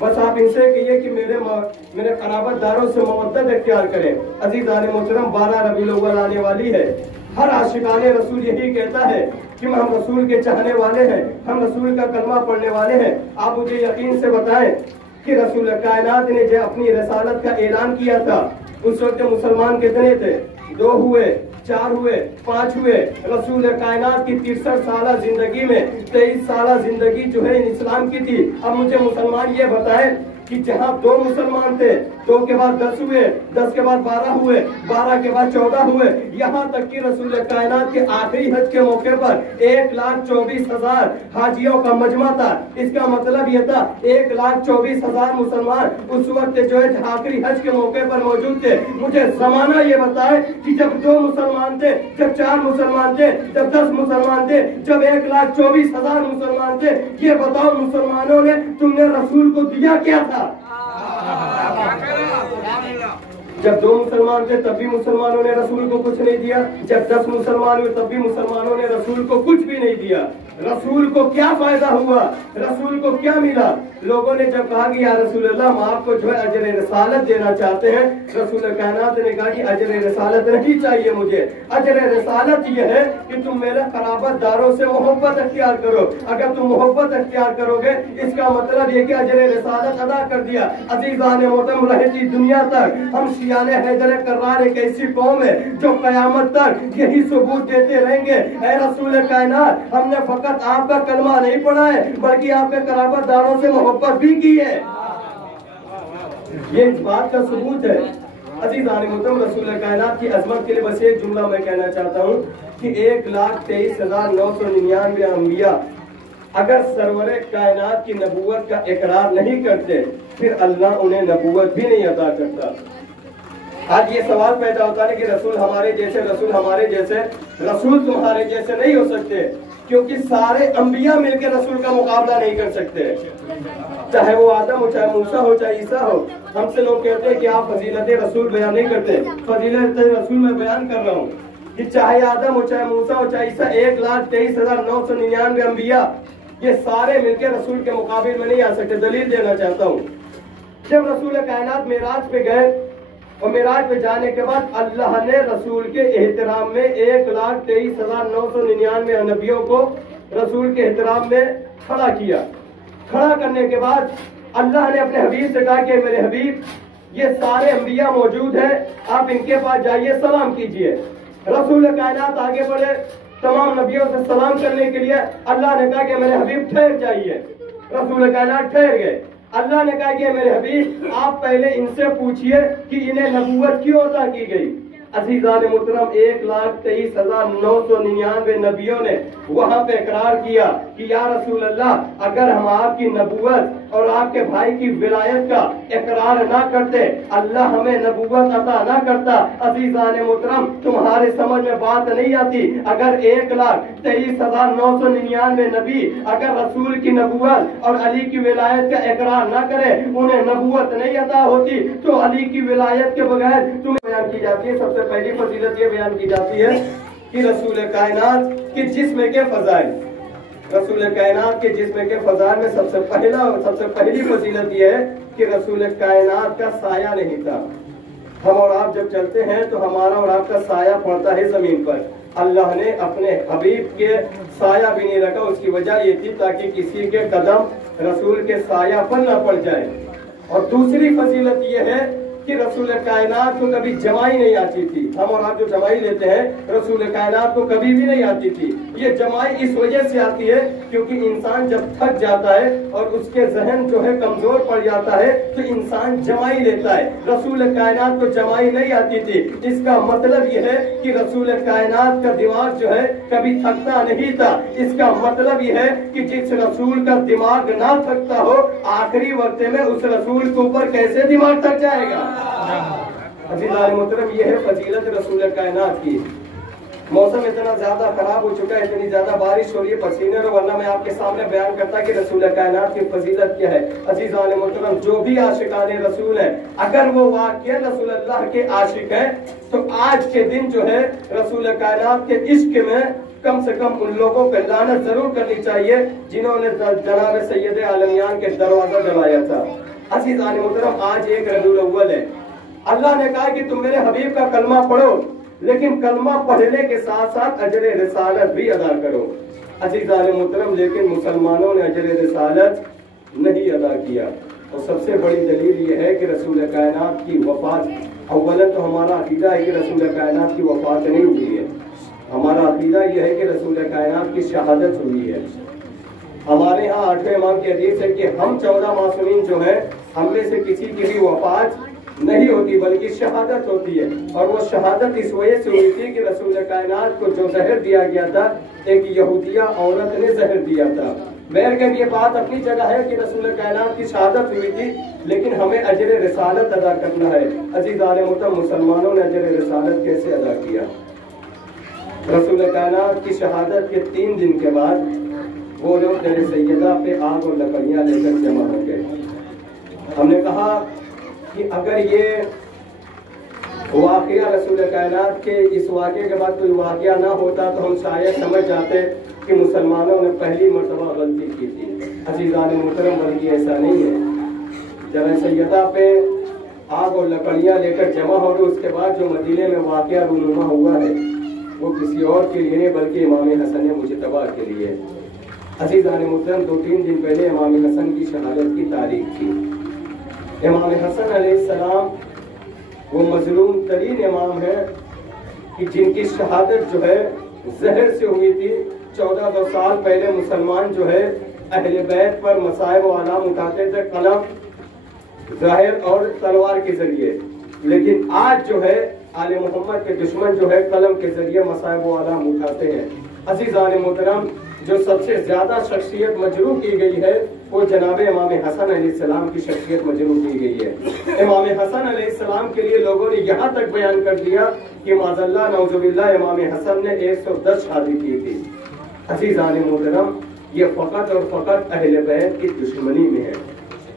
बस आप इनसे कहिए कि मेरे क़राबतदारों से मवद्दत इख्तियार करें। अज़ीज़ान मोहतरम, 12 रबीउल अव्वल आने वाली है। हर आशिकाने रसूल यही कहता है कि हम रसूल के चाहने वाले हैं, हम रसूल का कलमा पढ़ने वाले हैं। आप मुझे यकीन से बताएं कि रसूल कायनात ने जो अपनी रसालत का ऐलान किया था, उस वक्त मुसलमान कितने थे? 2 हुए, 4 हुए, 5 हुए। रसूल कायनात की 63 साल जिंदगी में 23 साल जिंदगी जो है इस्लाम की थी। अब मुझे मुसलमान ये बताएं कि जहाँ 2 मुसलमान थे, 2 के बाद 10 हुए, 10 के बाद 12 हुए, 12 के बाद 14 हुए, यहाँ तक कि रसूल कायनात के आखिरी हज के मौके पर 1,24,000 हाजियों का मजमा था। इसका मतलब यह था 1,24,000 मुसलमान उस वक्त जो है आखिरी हज के मौके पर मौजूद थे। मुझे जमाना ये बताए कि जब 2 मुसलमान थे, जब 4 मुसलमान थे, जब 10 मुसलमान थे, जब 1,24,000 मुसलमान थे, ये बताओ मुसलमानों ने तुमने रसूल को दिया क्या था? जब 2 मुसलमान थे तब भी मुसलमानों ने रसूल को कुछ नहीं दिया, जब 10 मुसलमान हुए तब भी मुसलमानों ने रसूल को कुछ भी नहीं दिया। रसूल को क्या फायदा हुआ? रसूल को क्या मिला? लोगों ने जब कहा कि या रसूल अल्लाह, हम आपको जो है अजर रसालत देना चाहते हैं, रसूल कायनात ने कहा कि अजर रसालत नहीं चाहिए मुझे। अजर रसालत यह है कि तुम मेरे क़राबतदारों से मोहब्बत अख्तियार करो। अगर तुम मोहब्बत अख्तियार करोगे, इसका मतलब ये कि अजर रसालत अदा कर दिया। अज़ीज़ान मोहतरम, रहती दुनिया तक हम शियाने हैदर कर्रार एक ऐसी कौम है जो कयामत तक यही सबूत देते रहेंगे, ऐ रसूल कायनात, हमने फकत आपका कलमा नहीं पढ़ा है, बल्कि आपके क़राबतदारों से मोहब्बत भी की है। ये इस बात का सबूत है। अज़ीज़ान मोहतरम, रसूल कायनात की अजमत के लिए बस एक जुमला मैं कहना चाहता हूँ कि 1,23,999 अंबिया अगर सरवरे कायनात की नबूवत का इकरार नहीं करते, फिर अल्लाह उन्हें नबूवत भी नहीं अता करता। आज ये सवाल पैदा होता है कि रसूल हमारे जैसे, रसूल हमारे जैसे, रसूल तुम्हारे जैसे नहीं हो सकते, क्योंकि सारे अंबिया मिलकर रसूल का मुकाबला नहीं कर सकते। चाहे वो आदम हो, चाहे मूसा हो, चाहे ईसा हो। हमसे लोग कहते हैं कि आप फजीलत रसूल बयान नहीं करते। फजीलत रसूल मैं बयान कर रहा हूँ कि चाहे आदम हो, चाहे मूसा हो, चाहे ईसा, 1,23,999 अंबिया, ये सारे मिलकर रसूल के मुकाबले में नहीं आ सकते। दलील देना चाहता हूँ। जब रसूल कायनात मेराज पे गए और मेराज पे जाने के बाद अल्लाह ने रसूल के एहतराम में 1,23,999 नबियों को रसूल के एहतराम में खड़ा किया। खड़ा करने के बाद अल्लाह ने अपने हबीब से कहा कि मेरे हबीब, ये सारे अंबिया मौजूद हैं, आप इनके पास जाइए, सलाम कीजिए। रसूल कायनात आगे बढ़े, तमाम नबियों से सलाम करने के लिए। अल्लाह ने कहा कि मेरे हबीब ठहर जाइए। रसूल कायनात ठहर गए। अल्लाह ने कहा कि मेरे हबीब, आप पहले इनसे पूछिए कि इन्हें नबूवत क्यों अता की गई। अज़ीज़ान मोहतरम, 1,23,999 नबियों ने वहां पे इकरार किया कि या रसूल अल्लाह, अगर हम आपकी नबूवत और आपके भाई की विलायत का इकरार ना करते, अल्लाह हमें नबूवत अता ना करता। अज़ीज़ान मोहतरम, तुम्हारे समझ में बात नहीं आती। अगर 1,23,999 नबी अगर रसूल की नबूवत और अली की विलायत का इकरार ना करे, उन्हें नबूवत नहीं अता होती, तो अली की विलायत के बगैर तुम्हें बयान की जाती है। सबसे पहली फजीलत ये बयान की जाती है कि रसूल कायनात के जिस्म के फजाइल, रसूल कायनात के जिस्म के फजाइल में सबसे पहली फजीलत ये है कि रसूल कायनात का साया नहीं था। हम और आप जब चलते हैं तो हमारा और आपका साया पड़ता है जमीन पर। अल्लाह ने अपने हबीब के साया भी नहीं रखा। उसकी वजह ये थी ताकि किसी के कदम रसूल के साया पर न पड़ जाए। और दूसरी फजीलत ये है कि रसूल कायनात को कभी जमाई नहीं आती थी। हम और आप जो जमाई लेते हैं, रसूल कायनात को कभी भी नहीं आती थी। ये जमाई इस वजह से आती है क्योंकि इंसान जब थक जाता है और उसके जहन जो है कमजोर पड़ जाता है तो इंसान जमाई लेता है। रसूल कायनात को जमाई नहीं आती थी। इसका मतलब यह है कि रसूल कायनात का दिमाग जो है कभी थकता नहीं था। इसका मतलब यह है कि जिस रसूल का दिमाग ना थकता हो, आखिरी वक्त में उस रसूल के ऊपर कैसे दिमाग थक जाएगा। अज़ीज़ान मोहतरम, यह है फजीलत रसूल कायनात की। मौसम इतना ज्यादा खराब हो चुका है, इतनी ज्यादा बारिश हो रही है, पसीने, और वरना मैं आपके सामने बयान करता कि रसूल कायनात की फजीलत क्या है। अज़ीज़ान मोहतरम, जो भी आशिकाने रसूल है, अगर वो वाकई रसूल अल्लाह के आशिक है तो आज के दिन जो है रसूल कायनात के इश्क में कम से कम उन लोगों पर लानत जरूर करनी चाहिए जिन्होंने जनाब सैयद आलमियान के दरवाजा जलाया था। अज़ीज़ान मोहतरम, आज एक रबीउल अव्वल है। अल्लाह ने कहा कि तुम मेरे हबीब का कलमा पढ़ो, लेकिन कलमा पढ़ने के साथ साथ अजर रिसालत भी अदा करो। अज़ीज़ान मोहतरम, लेकिन मुसलमानों ने अजर रिसालत नहीं अदा किया। और सबसे बड़ी दलील ये है कि रसूल कायनात की वफात, अव्वलन तो हमारा अकीदा है कि रसूल कायनात की वफात नहीं हुई है। हमारा अकीदा यह है कि रसूल कायनात की शहादत हुई है। हमारे यहाँ 8वें इमाम की हदीस है कि हम 14 मासूमीन जो है, हम में से किसी की भी वफात नहीं होती बल्कि शहादत होती है। और वो शहादत इस वजह से हुई थी कि रसूल कायनात को जो जहर दिया गया था, एक यहूदिया औरत ने जहर दिया था। बहरकैफ ये बात अपनी जगह है कि रसूल कायनात की शहादत हुई थी, लेकिन हमें अजर रिसालत अदा करना है। अज़ीज़ान मोहतरम, मुसलमानों ने अजर रिसालत कैसे अदा किया? रसूल कायनात की शहादत के 3 दिन के बाद वो लोग दर सैयदा पे आग और लकड़ियां लेकर जमा हो गए। हमने कहा कि अगर ये वाकया रसूल कायनात के इस वाकये के बाद कोई वाकया ना होता तो हम शायद समझ जाते कि मुसलमानों ने पहली मर्तबा गलती की थी। अज़ीज़ान मोहतरम, बल्कि ऐसा नहीं है। जरा सैयदा पे आग और लकड़ियां लेकर जमा हो गए, उसके बाद जो मदीने में वाकया रूनुमा हुआ है वो किसी और के लिए नहीं बल्कि इमाम हसन मुजतबा के लिए। अज़ीज़ान मोहतरम, 2-3 दिन पहले इमाम हसन की शहादत की तारीख थी। इमाम हसन अलैहिस्सलाम वो मजलूम तरीन इमाम है कि जिनकी शहादत जो है जहर से हुई थी। 1400 साल पहले मुसलमान जो है अहले बैत पर मसाइब व आलाम उठाते थे, कलम, जाहिर और तलवार के जरिए, लेकिन आज जो है आले मोहम्मद के दुश्मन जो है कलम के जरिए मसाइब व आलाम उठाते हैं। अज़ीज़ान मोहतरम, जो सबसे ज्यादा शख्सियत मजरू की गई है वो जनाब इमाम हसन अलैहिस्सलाम की शख्सियत मजरू की गई है। इमाम हसन अलैहिस्सलाम के लिए लोगों ने यहाँ तक बयान कर दिया कि माज़अल्लाह नौजुबिल्लाह इमाम हसन ने 110 शादी की थी। अज़ीज़ान मोहतरम, ये फ़कत और फ़कत अहले बैत की दुश्मनी में है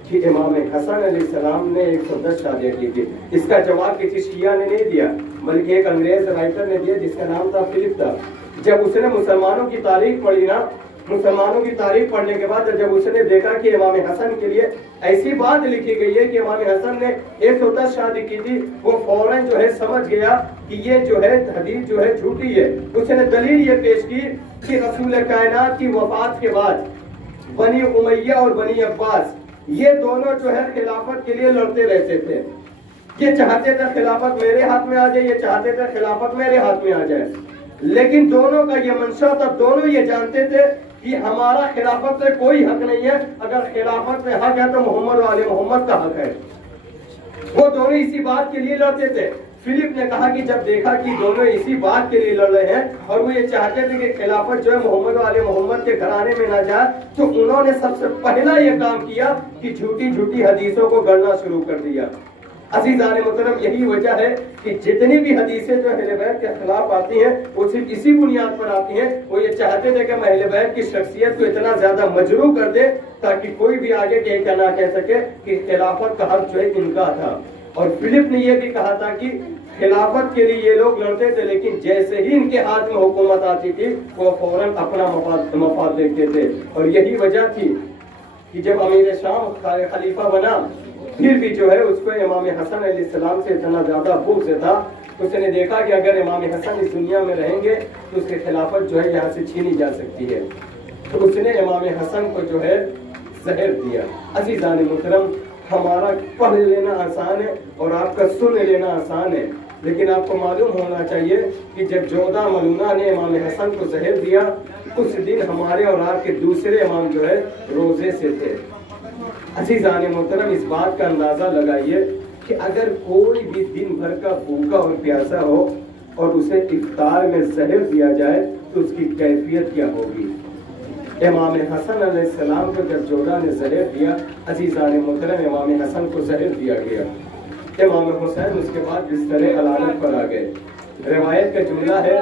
कि इमाम हसन अलैहिस्सलाम ने 110 शादियाँ की थी। इसका जवाब किसी शिया ने नहीं दिया बल्कि एक अंग्रेज राइटर ने दिया जिसका नाम था फिलिप था। जब उसने मुसलमानों की तारीख पढ़ी ना, मुसलमानों की तारीख पढ़ने के बाद जब उसने देखा कि इमाम हसन के लिए ऐसी बात लिखी गई है कि इमाम हसन ने 110 शादी की थी, वो फौरन जो है समझ गया कि ये जो है हदीस जो है झूठी है। उसने दलील ये पेश की कि रसूल कायनात की वफात के बाद बनी उमैया और बनी अब्बास ये दोनों जो है खिलाफत के लिए लड़ते रहते थे। ये चाहते थे खिलाफत मेरे हाथ में आ जाए, ये चाहते थे खिलाफत मेरे हाथ में आ जाए, लेकिन दोनों का ये मंशा था, दोनों ये जानते थे कि हमारा खिलाफत में कोई हक नहीं है, अगर खिलाफत में हक है तो मोहम्मद वाले मोहम्मद का हक है। वो दोनों इसी बात के लिए लड़ते थे। फिलिप ने कहा कि जब देखा कि दोनों इसी बात के लिए लड़ रहे हैं और वो ये चाहते थे कि खिलाफत जो है मोहम्मद वाले मोहम्मद के घराने में ना जाए, तो उन्होंने सबसे पहला ये काम किया कि झूठी झूठी हदीसों को गढ़ना शुरू कर दिया। अज़ीज़ान मोहतरम, यही वजह है कि जितनी भी हदीसें जो अहले बैत के खिलाफ आती हैं वो सिर्फ इसी बुनियाद पर आती हैं। वो ये चाहते थे कि हम अहले बैत की शख्सियत को इतना ज्यादा मजरू कर दे ताकि कोई भी आगे क्या ना कह सके कि खिलाफत का हक जो है इनका था। और फिलिप ने यह भी कहा था कि खिलाफत के लिए ये लोग लड़ते थे, लेकिन जैसे ही इनके हाथ में हुकूमत आती थी वो फौरन अपना मफाद देखते थे। और यही वजह थी कि जब अमीर शाम खलीफा बना, फिर भी जो है उसको इमाम हसन अलैहिस्सलाम से इतना ज्यादा बुग़्ज़ था, उसने देखा कि अगर इमाम हसन इस दुनिया में रहेंगे तो उसके खिलाफत जो है यहाँ से छीनी जा सकती है। तो उसने इमाम हसन को जो है जहर दिया। अज़ीज़ान मोहतरम, हमारा पढ़ लेना आसान है और आपका सुन लेना आसान है, लेकिन आपको मालूम होना चाहिए कि जब जोधा मलूना ने इमाम हसन को जहर दिया, उस दिन हमारे और आपके दूसरे इमाम जो है रोजे से थे। अज़ीज़ान मोहतरम, इस बात का अंदाजा लगाइए कि अगर कोई भी दिन भर का भूखा और प्यासा हो और उसे इफ्तार में जहर दिया जाए तो उसकी कैफियत क्या होगी। इमाम हसन अलैहिस्सलाम को जब जोधा ने जहर दिया, अज़ीज़ान मोहतरम, इमाम हसन को जहर दिया गया। इमाम हुसैन उसके बाद बिस्तर अलानत पर आ गए। रिवायत का जुमला है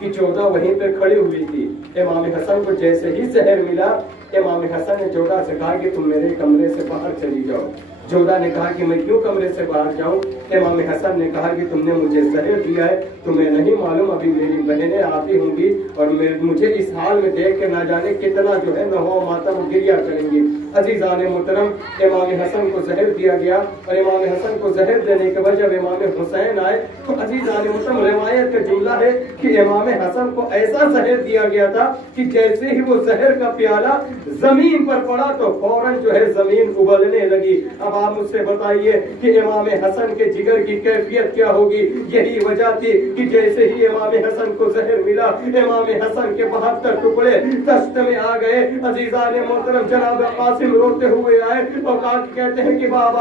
कि जोधा वहीं पे खड़ी हुई थी। इमाम हसन को जैसे ही जहर मिला, इमाम हसन ने जोधा से कहा कि तुम मेरे कमरे से बाहर चली जाओ। जोधा ने कहा कि मैं क्यों कमरे से बाहर जाऊं। इमाम हसन ने कहा कि तुमने मुझे जहर दिया है, तुम्हें नहीं मालूम अभी मेरी बहनें आती होंगी और मुझे इस हाल में देख के ना जाने कितना जो है नहो मातम गिरिया करेंगी। अज़ीज़ान मोहतरम, इमाम हसन को जहर दिया गया और इमाम हसन को जहर देने के बाद जब इमाम हुसैन आए तो अज़ीज़ान मोहतरम, रिवायत का जुमला है कि इमाम हसन को ऐसा जहर दिया गया था कि जैसे ही वो जहर का प्याला जमीन पर पड़ा तो फौरन जो है जमीन उबलने लगी। अब आप मुझसे बताइए कि इमाम हसन के जिगर की कैफियत क्या होगी। यही वजह थी कि जैसे ही इमाम हसन को जहर मिला, इमाम हसन के 72 टुकड़े दस्त में आ गए। अज़ीज़ान मोहतरम, जनाब कासिम रोते हुए आए और कहते हैं कि बाबा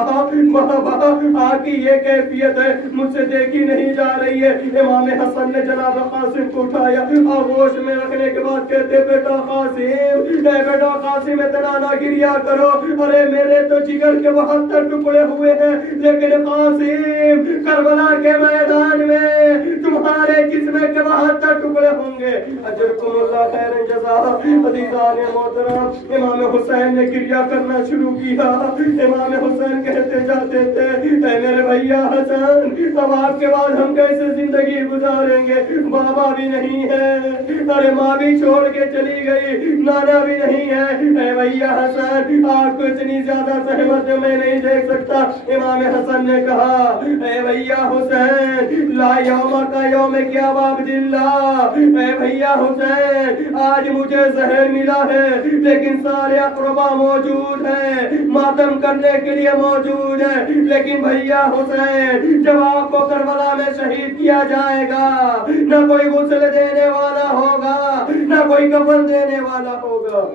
आपकी ये कैफियत है, मुझसे देखी नहीं जा रही है। इमाम हसन ने जनाब कासिम को उठाया और होश में रखने के बाद कहते, बेटा कासिम इतना ना गिरिया करो, अरे मेरे तो जिगर के 72 टुकड़े हुए हैं, लेकिन कासिम करबला के मैदान में तुम्हारे जिस्म के 72 टुकड़े होंगे। अजरकुमुल्लाह खैरन जज़ा। अज़ीज़ान मोहतरम, इमाम हुसैन ने गिरिया करना शुरू किया। इमाम हुसैन कहते जाते थे, मेरे भैया हसन, अब आपके बाद हम कैसे जिंदगी गुजारेंगे। बाबा भी नहीं है, अरे माँ भी छोड़ के चली गई, नाना भी नहीं है। भैया हसन, आपको इतनी ज्यादा सहमत मैं नहीं देख सकता। इमाम हसन ने कहा, भैया हुसैन, ला यौम का यौम क्या बाबदिल्ला। भैया हुसैन, आज मुझे जहर मिला है, लेकिन सारे अक़रबा मौजूद है, मातम करने के लिए मौजूद है। लेकिन भैया हुसैन, जब आपको करबला में शहीद किया जाएगा, न कोई गुस्ल देने वाला होगा, न कोई कफन देने वाला होगा।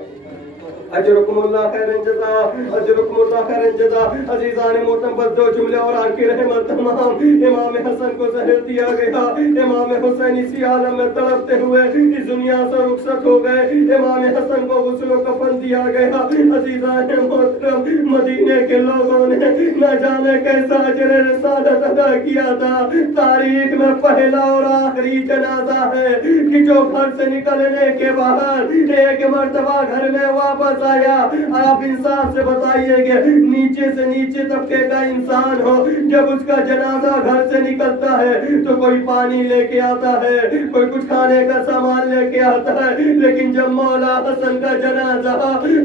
अजरुकुमुल्लाह खैरन जज़ा, अजरुकुमुल्लाह खैरन जज़ा। अज़ीज़ान मोहतरम, बस दो जुमले और आखिर रहमत तमाम। इमाम हसन को जहर दिया गया। इमाम हुसैन इसी आलम में तड़पते हुए इस दुनिया से रुखसत हो गए। इमाम हसन को गुस्ल कफन दिया गया। अज़ीज़ान मोहतरम, मदीने के लोगों ने न जाने कैसा अजर रिसालत अदा किया था। तारीख में पहला और आखिरी जनाजा है कि जो घर से निकलने के बाद एक मर्तबा घर में वापस आया। आप इंसान से बताइएगा, नीचे से नीचे तबके का इंसान हो, जब उसका जनाजा घर से निकलता है तो कोई पानी लेके आता है, कोई कुछ खाने का सामान लेके आता है। लेकिन जब मौला हसन का जनाजा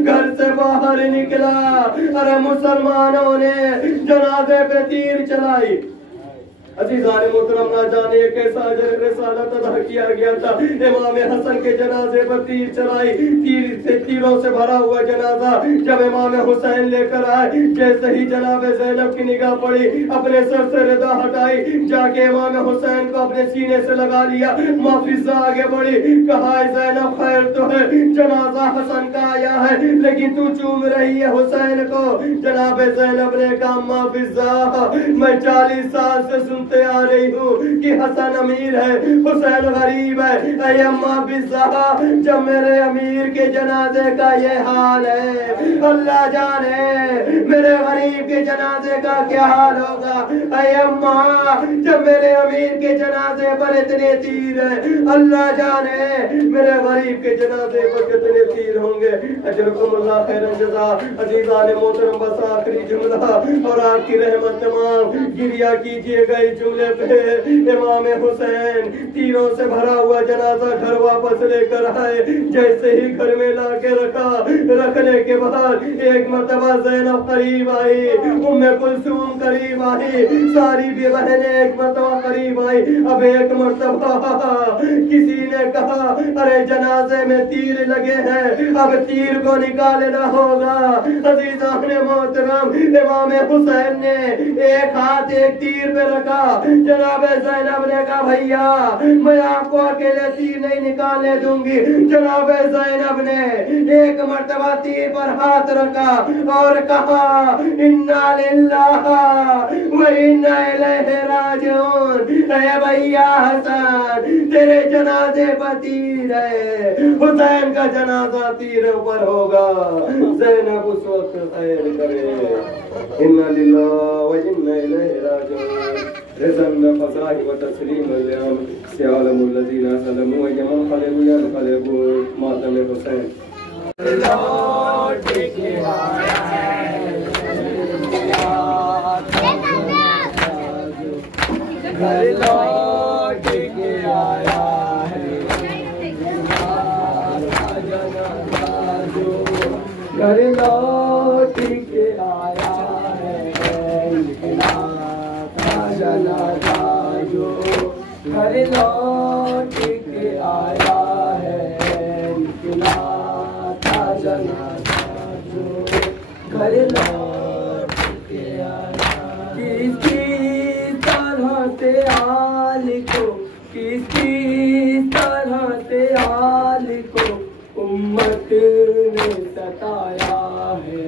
घर से बाहर निकला, अरे मुसलमानों ने जनाजे पे तीर चलाई। अज़ीज़ान मोहतरम, ना जाने कैसा अजर रिसालत अदा किया गया था। इमाम हसन के जनाजे पर तीर चलाई, तीरों से भरा हुआ जनाजा जब इमाम हुसैन लेकर आए, जैसे ही जनाब ज़ैनब की निगाह पड़ी, अपने सर से रिदा हटाई, जाके इमाम हुसैन को अपने सीने से लगा लिया। माफिज़ा आगे बढ़ी, कहा, ज़ैनब खैर तो है, जनाजा हसन का आया है, लेकिन तू चूम रही है हुसैन को। जनाब ज़ैनब ने कहा, माफिज़ा, मैं 40 साल से आ रही हूँ कि हसन अमीर है, हुसैन गरीब है। अम्मा बिज़्ज़ा, जब मेरे अमीर के जनाजे का ये हाल है, अल्लाह जाने मेरे गरीब के जनाजे का क्या हाल होगा। अम्मा, जब मेरे अमीर के जनाजे पर इतने तीर है, अल्लाह जाने मेरे गरीब के जनाजे पर कितने तीर होंगे। अजरुकुमुल्लाह खैरन जज़ा। अज़ीज़ान मोहतरम, बस आखिरी जुमला और आपकी रहमत तमाम। गिरिया कीजिएगा जुमले पे। इमाम हुसैन तीरों से भरा हुआ जनाजा घर वापस लेकर आए। जैसे ही घर में लाके रखा, रखने के बाद एक मर्तबा ज़ैनब करीब आई, उम्मे कुलसूम करीब आई, सारी भी बहनें एक मर्तबा करीब आई। अब एक मर्तबा किसी ने कहा, अरे जनाजे में तीर लगे हैं, अब तीर को निकालना होगा। अज़ीज़ान मोहतरम, इमाम हुसैन ने एक हाथ एक तीर पे रखा जनाब ज़ैनब ने कहा भैया मैं आपको अकेले तीर नहीं निकालने दूंगी। जनाब ज़ैनब ने एक मर्तबा तीर पर हाथ रखा और कहा इन्ना लिल्लाहि व इन्ना इलैहि राजिऊन। ऐ भैया हसन तेरे जनाजे पर तीर है, हुसैन का जनाजा तीरों पर होगा। ज़ैनब उस वक्त खैर करे। इन्ना लिल्लाहि व इन्ना इलैहि राजिऊन। रिज़न फज़ाहि व तस्लीम अल-यम सियालमुल लज़ीना सलमू व यमन क़लबु यनक़लबु मातम हुसैन। लौट के आया है घर लौट के आया है घर लौट के आया है जनाजा जो घर लौट के आया है जनाजा जो घर लौट के आया। किसी तरह से आल को किसी तरह से आल को उम्मत ने सताया है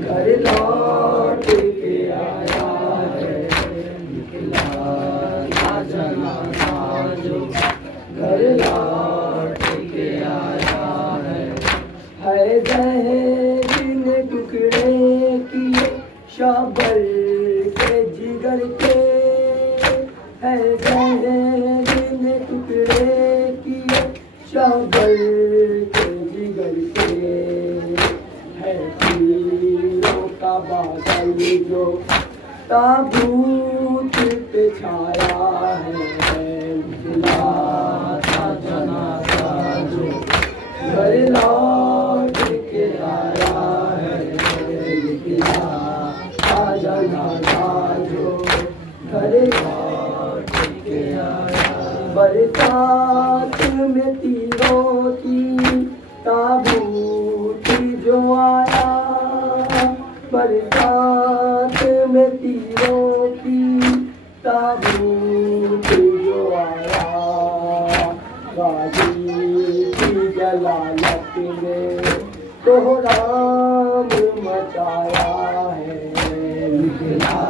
घर लौट के आया है जनाजा जो घर लौट के आया है ज़हर ने टुकड़े किए शाबर के जिगर के है ज़हर ने टुकड़े किए शाबर के जिगर के है तीरों का बादल जो ताबूत पे छाया है जनाजा जो घर लौट के आया है जनाजा जो घर लौट के आया। बरसात में तीरों की ताबूत जो आया बरसात में तीरों की ताबूत जो आया गाजी की जलालत ने कोहराम मचाया है निकला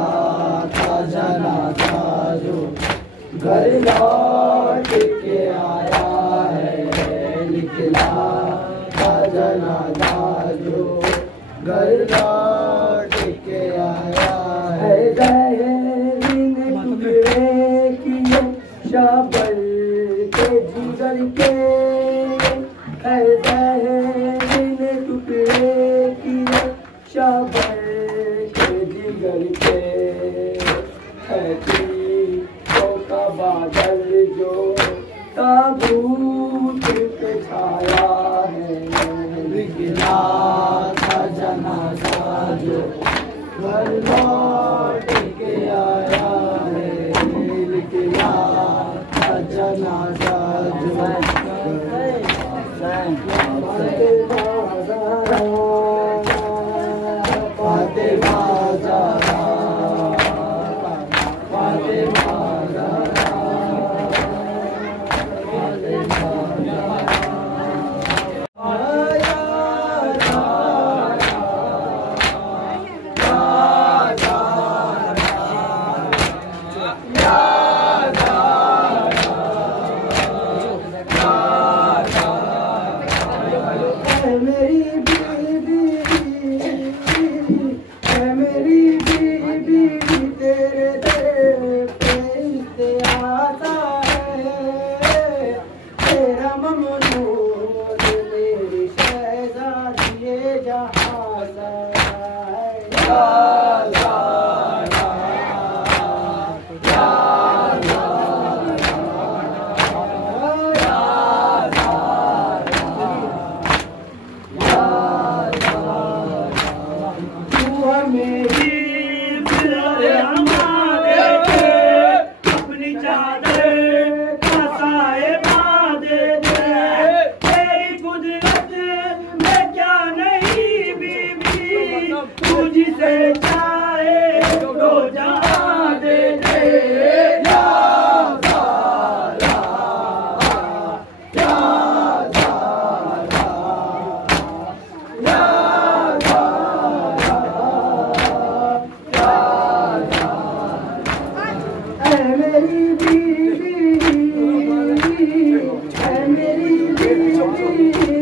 था जनाजा जो घर लौट के आया है निकला था जनाजा जो घर लौट के आया है ज़हरीन टुकड़े किए शाबर के जिगर के है ज़हरीन टुकड़े किए शाबर के जिगर के है तीरों का बादल जो ताबूत पे छाया है निकला था जनाजा जो घर लौट के आया है निकला था जनाजा जो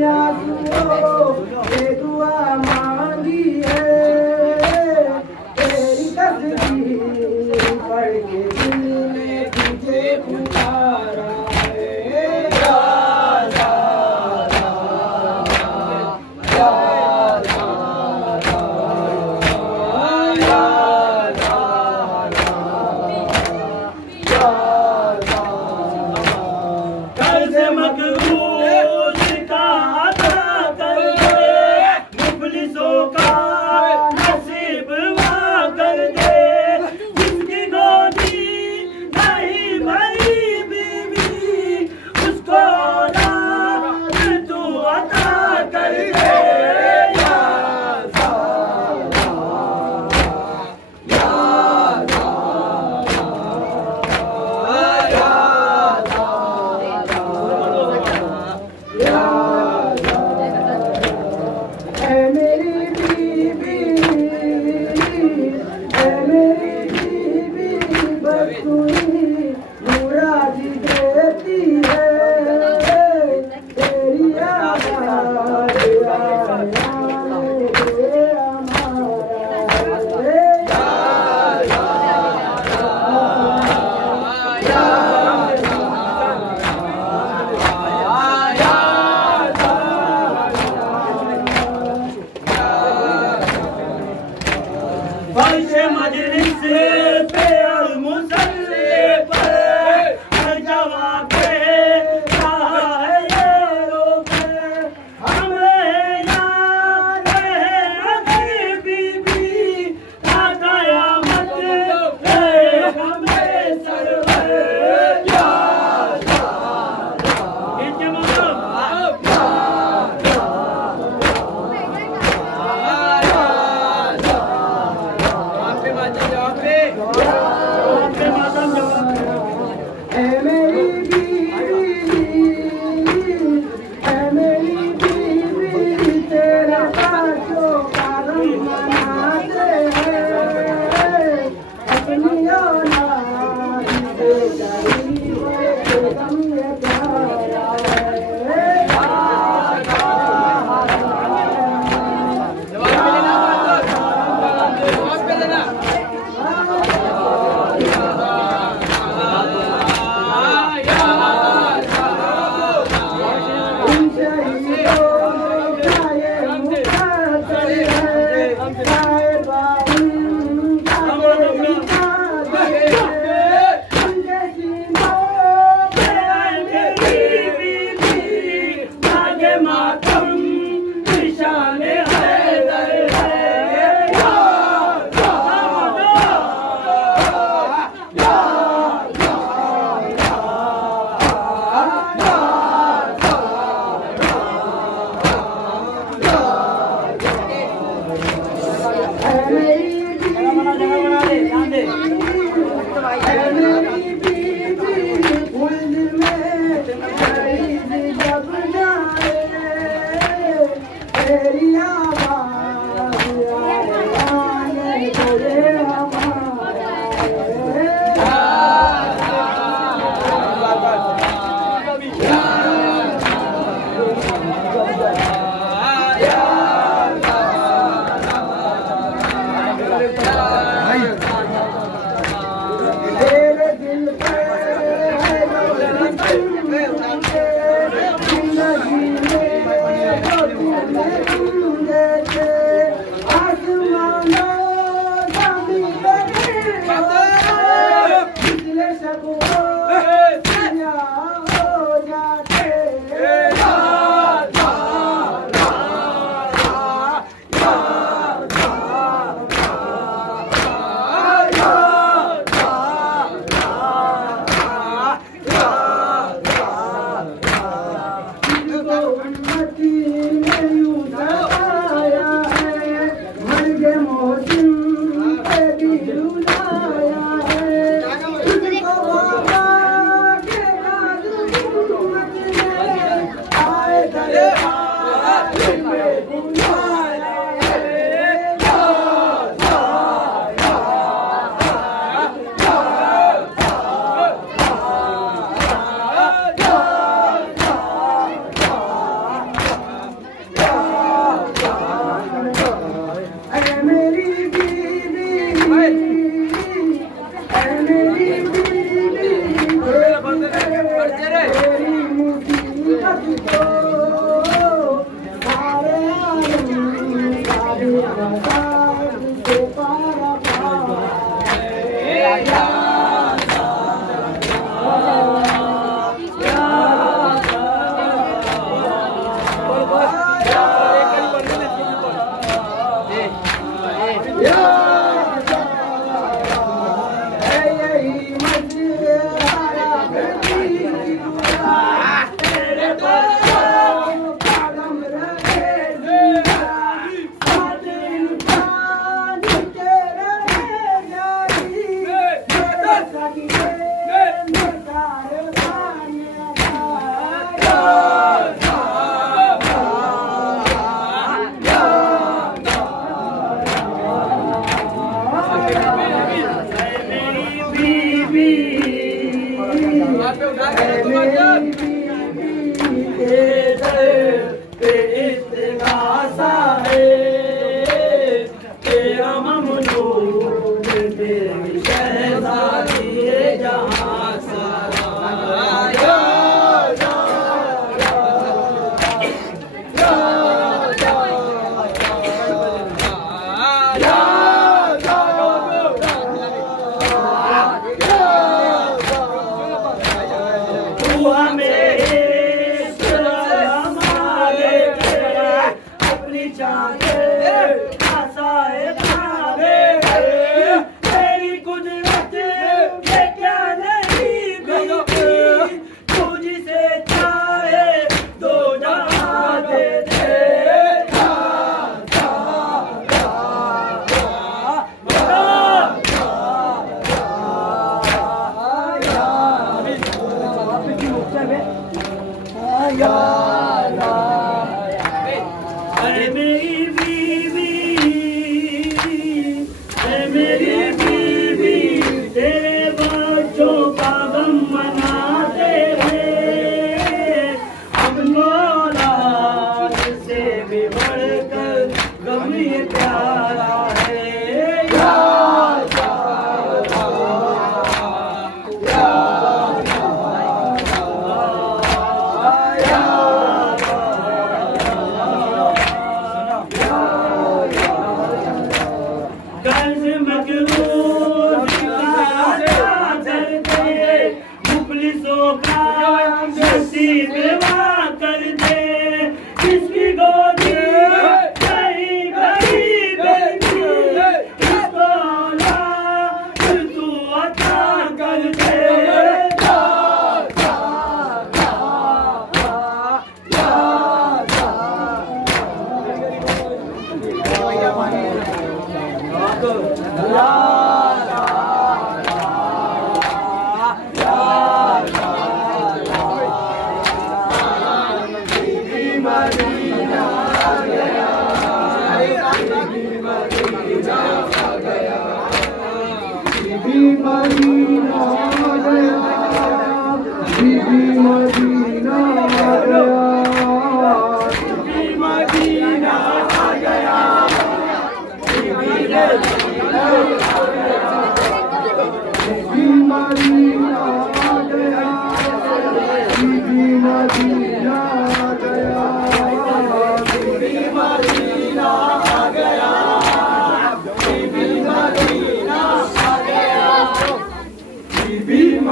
आंसुओं से दुआ मांगी है, तेरी तस्वीर पढ़ के दिल ने तुझे पुकारा है।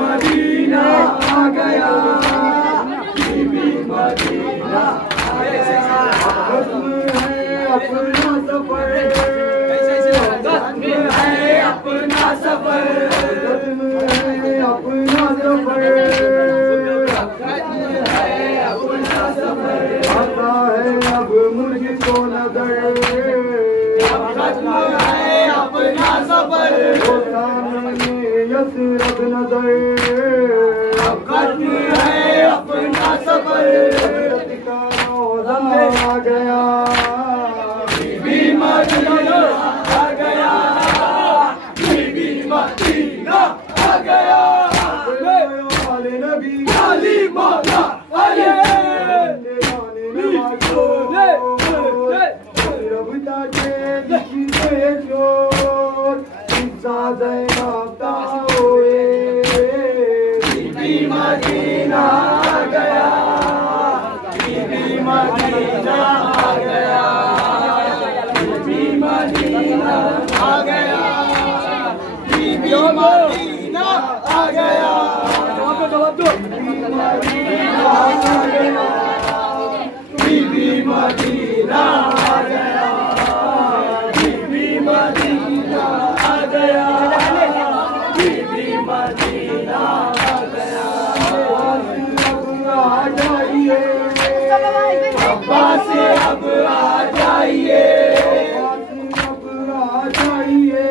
मदीना आ गया, मदीना आ गया, बीबी मदीना आ गया, बीबी मदीना आ गया। अब आ जाइए अब्बा से, अब आ जाइए अब आ जाइए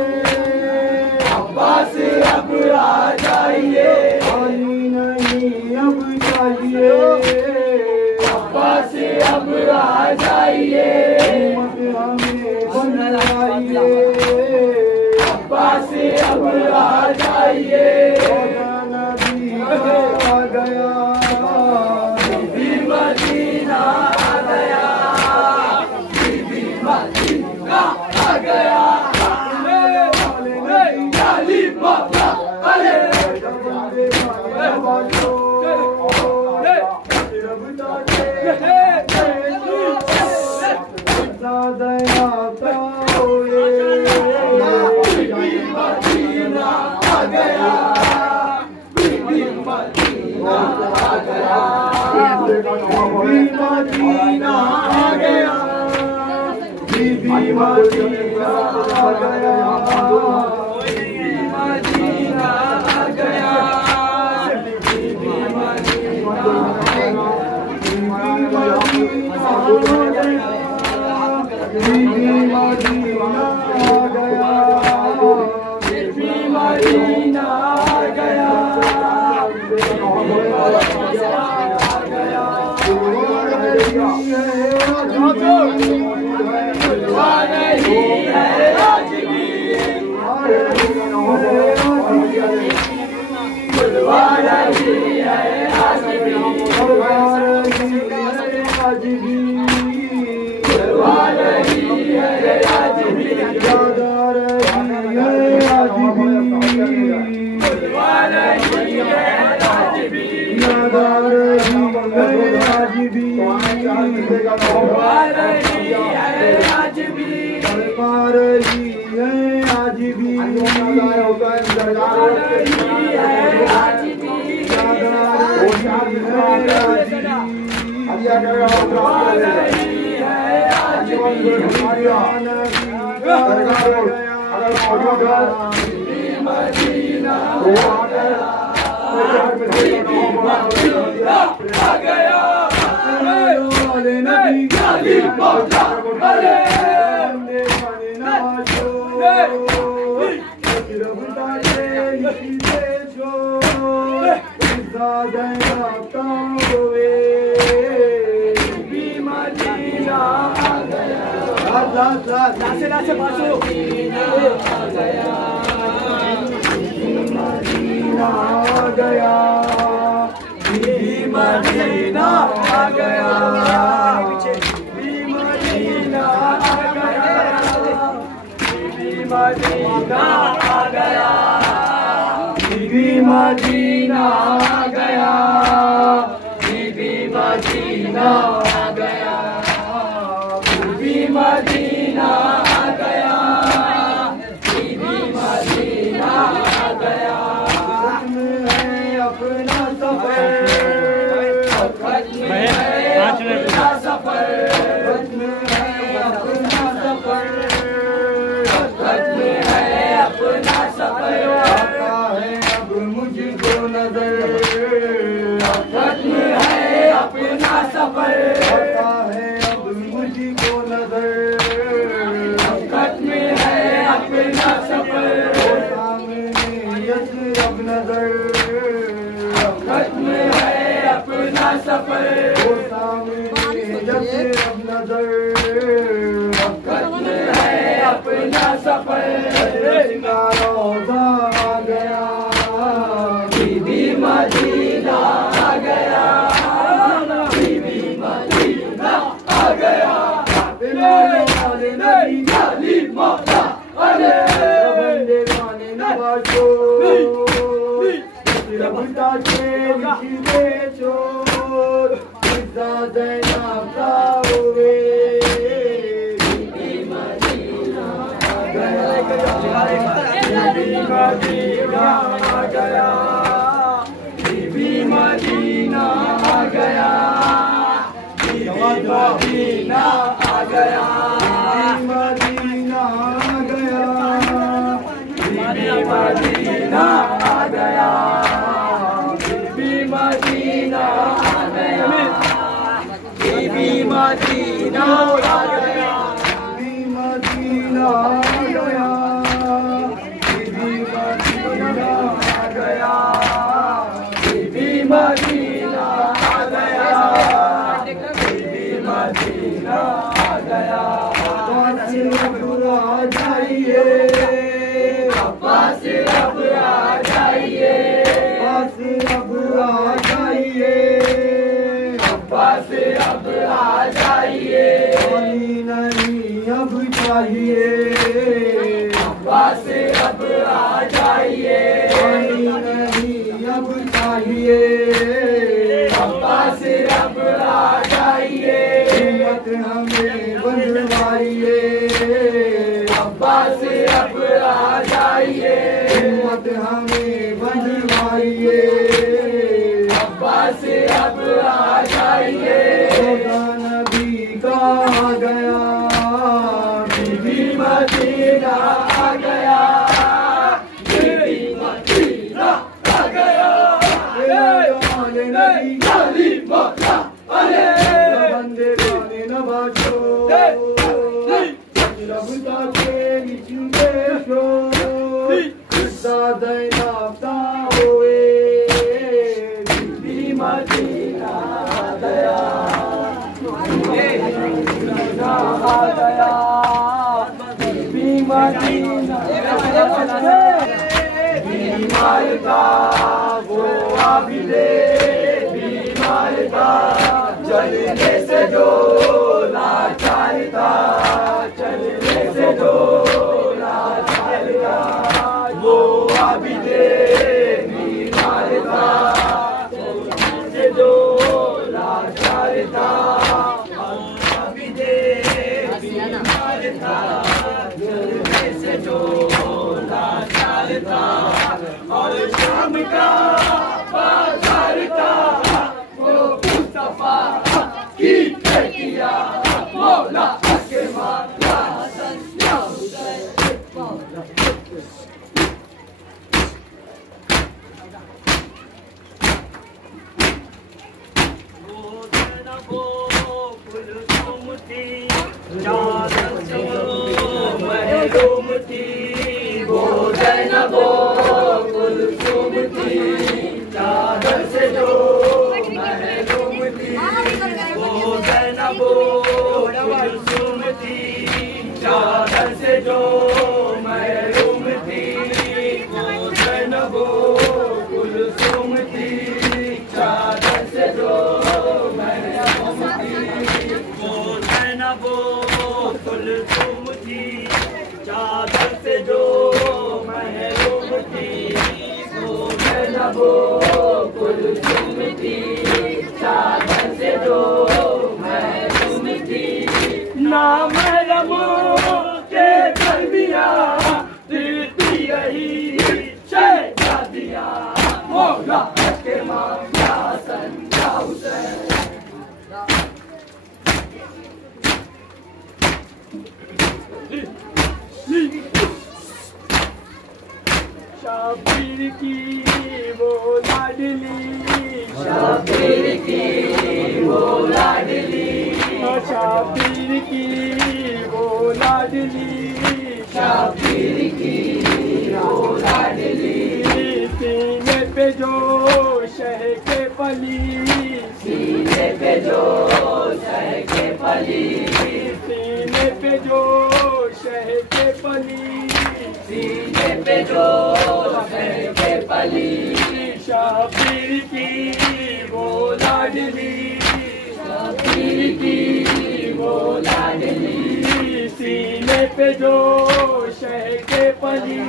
अब्बा से, अब आ जाइए। पानी नहीं अब चाहिए अब्बा से, अब आ जाइए। हमें बनाइए अब्बा से, अब आ जाइए। नबी आ गया, बीबी मदीना आ गया, बीबी मदीना आ गया। अली बाबा अरे मदीना आ गया, बीबी मदीना आ गया, बीबी मदीना आ गया, बीबी मदीना आ गया, बीबी मदीना आ गया, बीबी मदीना बीबी मदीना आ गया, बीबी मदीना आ गया, बुलवा रही है आज भी, बुलवा रही है आज भी, बुलवा रही है आज भी, बुलवा रही है आज भी, याद आ रही है आज भी, बुलवा रही है आज भी, याद आ रही है आज भी, बुलवा रही है आज भी, बुलवा रही है आज भी, बुलवा रही है आज भी, याद आ रही है आज मदीना आ गया, नबी अली बाबा अरे नाचे बाजू मदीना आ गया, बीबी मदीना आ गया, बीबी मदीना आ गया, बीबी मदीना आ गया, बीबी मदीना आ गया, बीबी मदीना आ गया, बीबी मदीना आ गया, बीबी मदीना आ गया। है अपना सफर, खत्म है अपना सफर, खत्म है अपना सफर, खत्म है अपना सफर, आता है अब मुझको नजर, खत्म है अपना सफर, आता है अब मुझको नजर, खत्म है अपना सफर, सामने यशरब नजर, खत्म है अपना सफर, सामने यशरब नजर, खत्म है अपना सफर, रोज़ा आ गया, बीबी मदीना आ गया, बीबी मदीना आ गया, अली मौला अरे बंदे गाने नवाजो, रबता से लिखिए चोर, इज़्ज़ा ज़ैनब का हुए, बीबी मदीना आ गया, बीबी मदीना आ गया, बीबी मदीना आ गया, बीबी मदीना आ गया, मदीना आ गया, बीबी मदीना आ गया, बीबी मदीना आ गया, बीबी मदीना आ गया, बीबी मदीना आ गया, बीबी मदीना आ गया, बीबी मदीना आ गया, बीबी मदीना आ गया। अब्बास अब आ जाइए, अब्बास अब आ जाइए, अब्बास अब आ अब्बास अब जाइए, आ जाइए, पानी नहीं अब चाहिए, अब्बास अब आ जाइए, पानी नहीं अब चाहिए, अब्बास अब आ जाइए, हिम्मत हमें बनवाइए, अब्बास अब आ जाइए, हिम्मत हमें बनवाइए, अब्बास अब आ जाइए, खुदा नबी का आ गया, बीबी मदीना आ गया, बीबी मदीना आ गया, नबी गाली मौला अले, बंदे गाने न बाजो, रब का तेरी चुंबे शो, खुदा दैनाफ्ता होए, बीबी मदीना आ गया, मदीना आ गया, बीबी मदीना बीमार का वो आबिदे, बीमार का चलने से जो लाचार था, चलने से जो लाचार था, वो आबिदे बीमार था, चलने से जो लाचार था, आबिदे बीमार था, चलने से जो लाचार था, और शाम का बाजार था, वो मुस्तफा की बेटिया मौला के माता महरूम थी, वो ज़ैनबो कुलसूम थी, चादर से जो महरूम थी, वो ज़ैनबो कुलसूम थी, चादर से जो महरूम थी, वो ज़ैनबो कुलसूम थी, चादर से जो महरूम थी, वो ज़ैनबो कुलसूम थी, चादर से जो महरूम थी, वो ज़ैनबो कुलसूम थी, चादर से जो महरूम थी, नामहरमों के दरमियाँ दिलती यही शहज़ादियाँ, मौला के मामला संजा हुसैन। शाबिर की वो लाडली, शाबिर की वो लाडली, शाबिर की वो लाडली, शाबिर की वो लाडली, सीने पे जो शह के पली, सीने पे जो शह के पली, सीने पे जो शह के पली, सीने पे जो शह के पली, शाबिर की वो लाडली, शाबिर की वो लाडली, सीने पे जो शह के पली,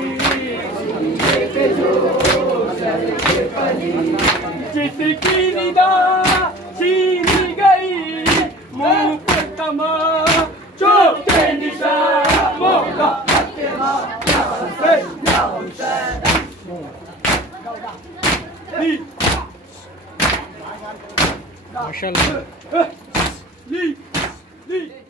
सीने पे जो शह के पली, जिसकी निदा छीनी गई, मुंह पर तमाचों के निशान, मौला के माता सैयदा हुसैन। माशाअल्लाह। ली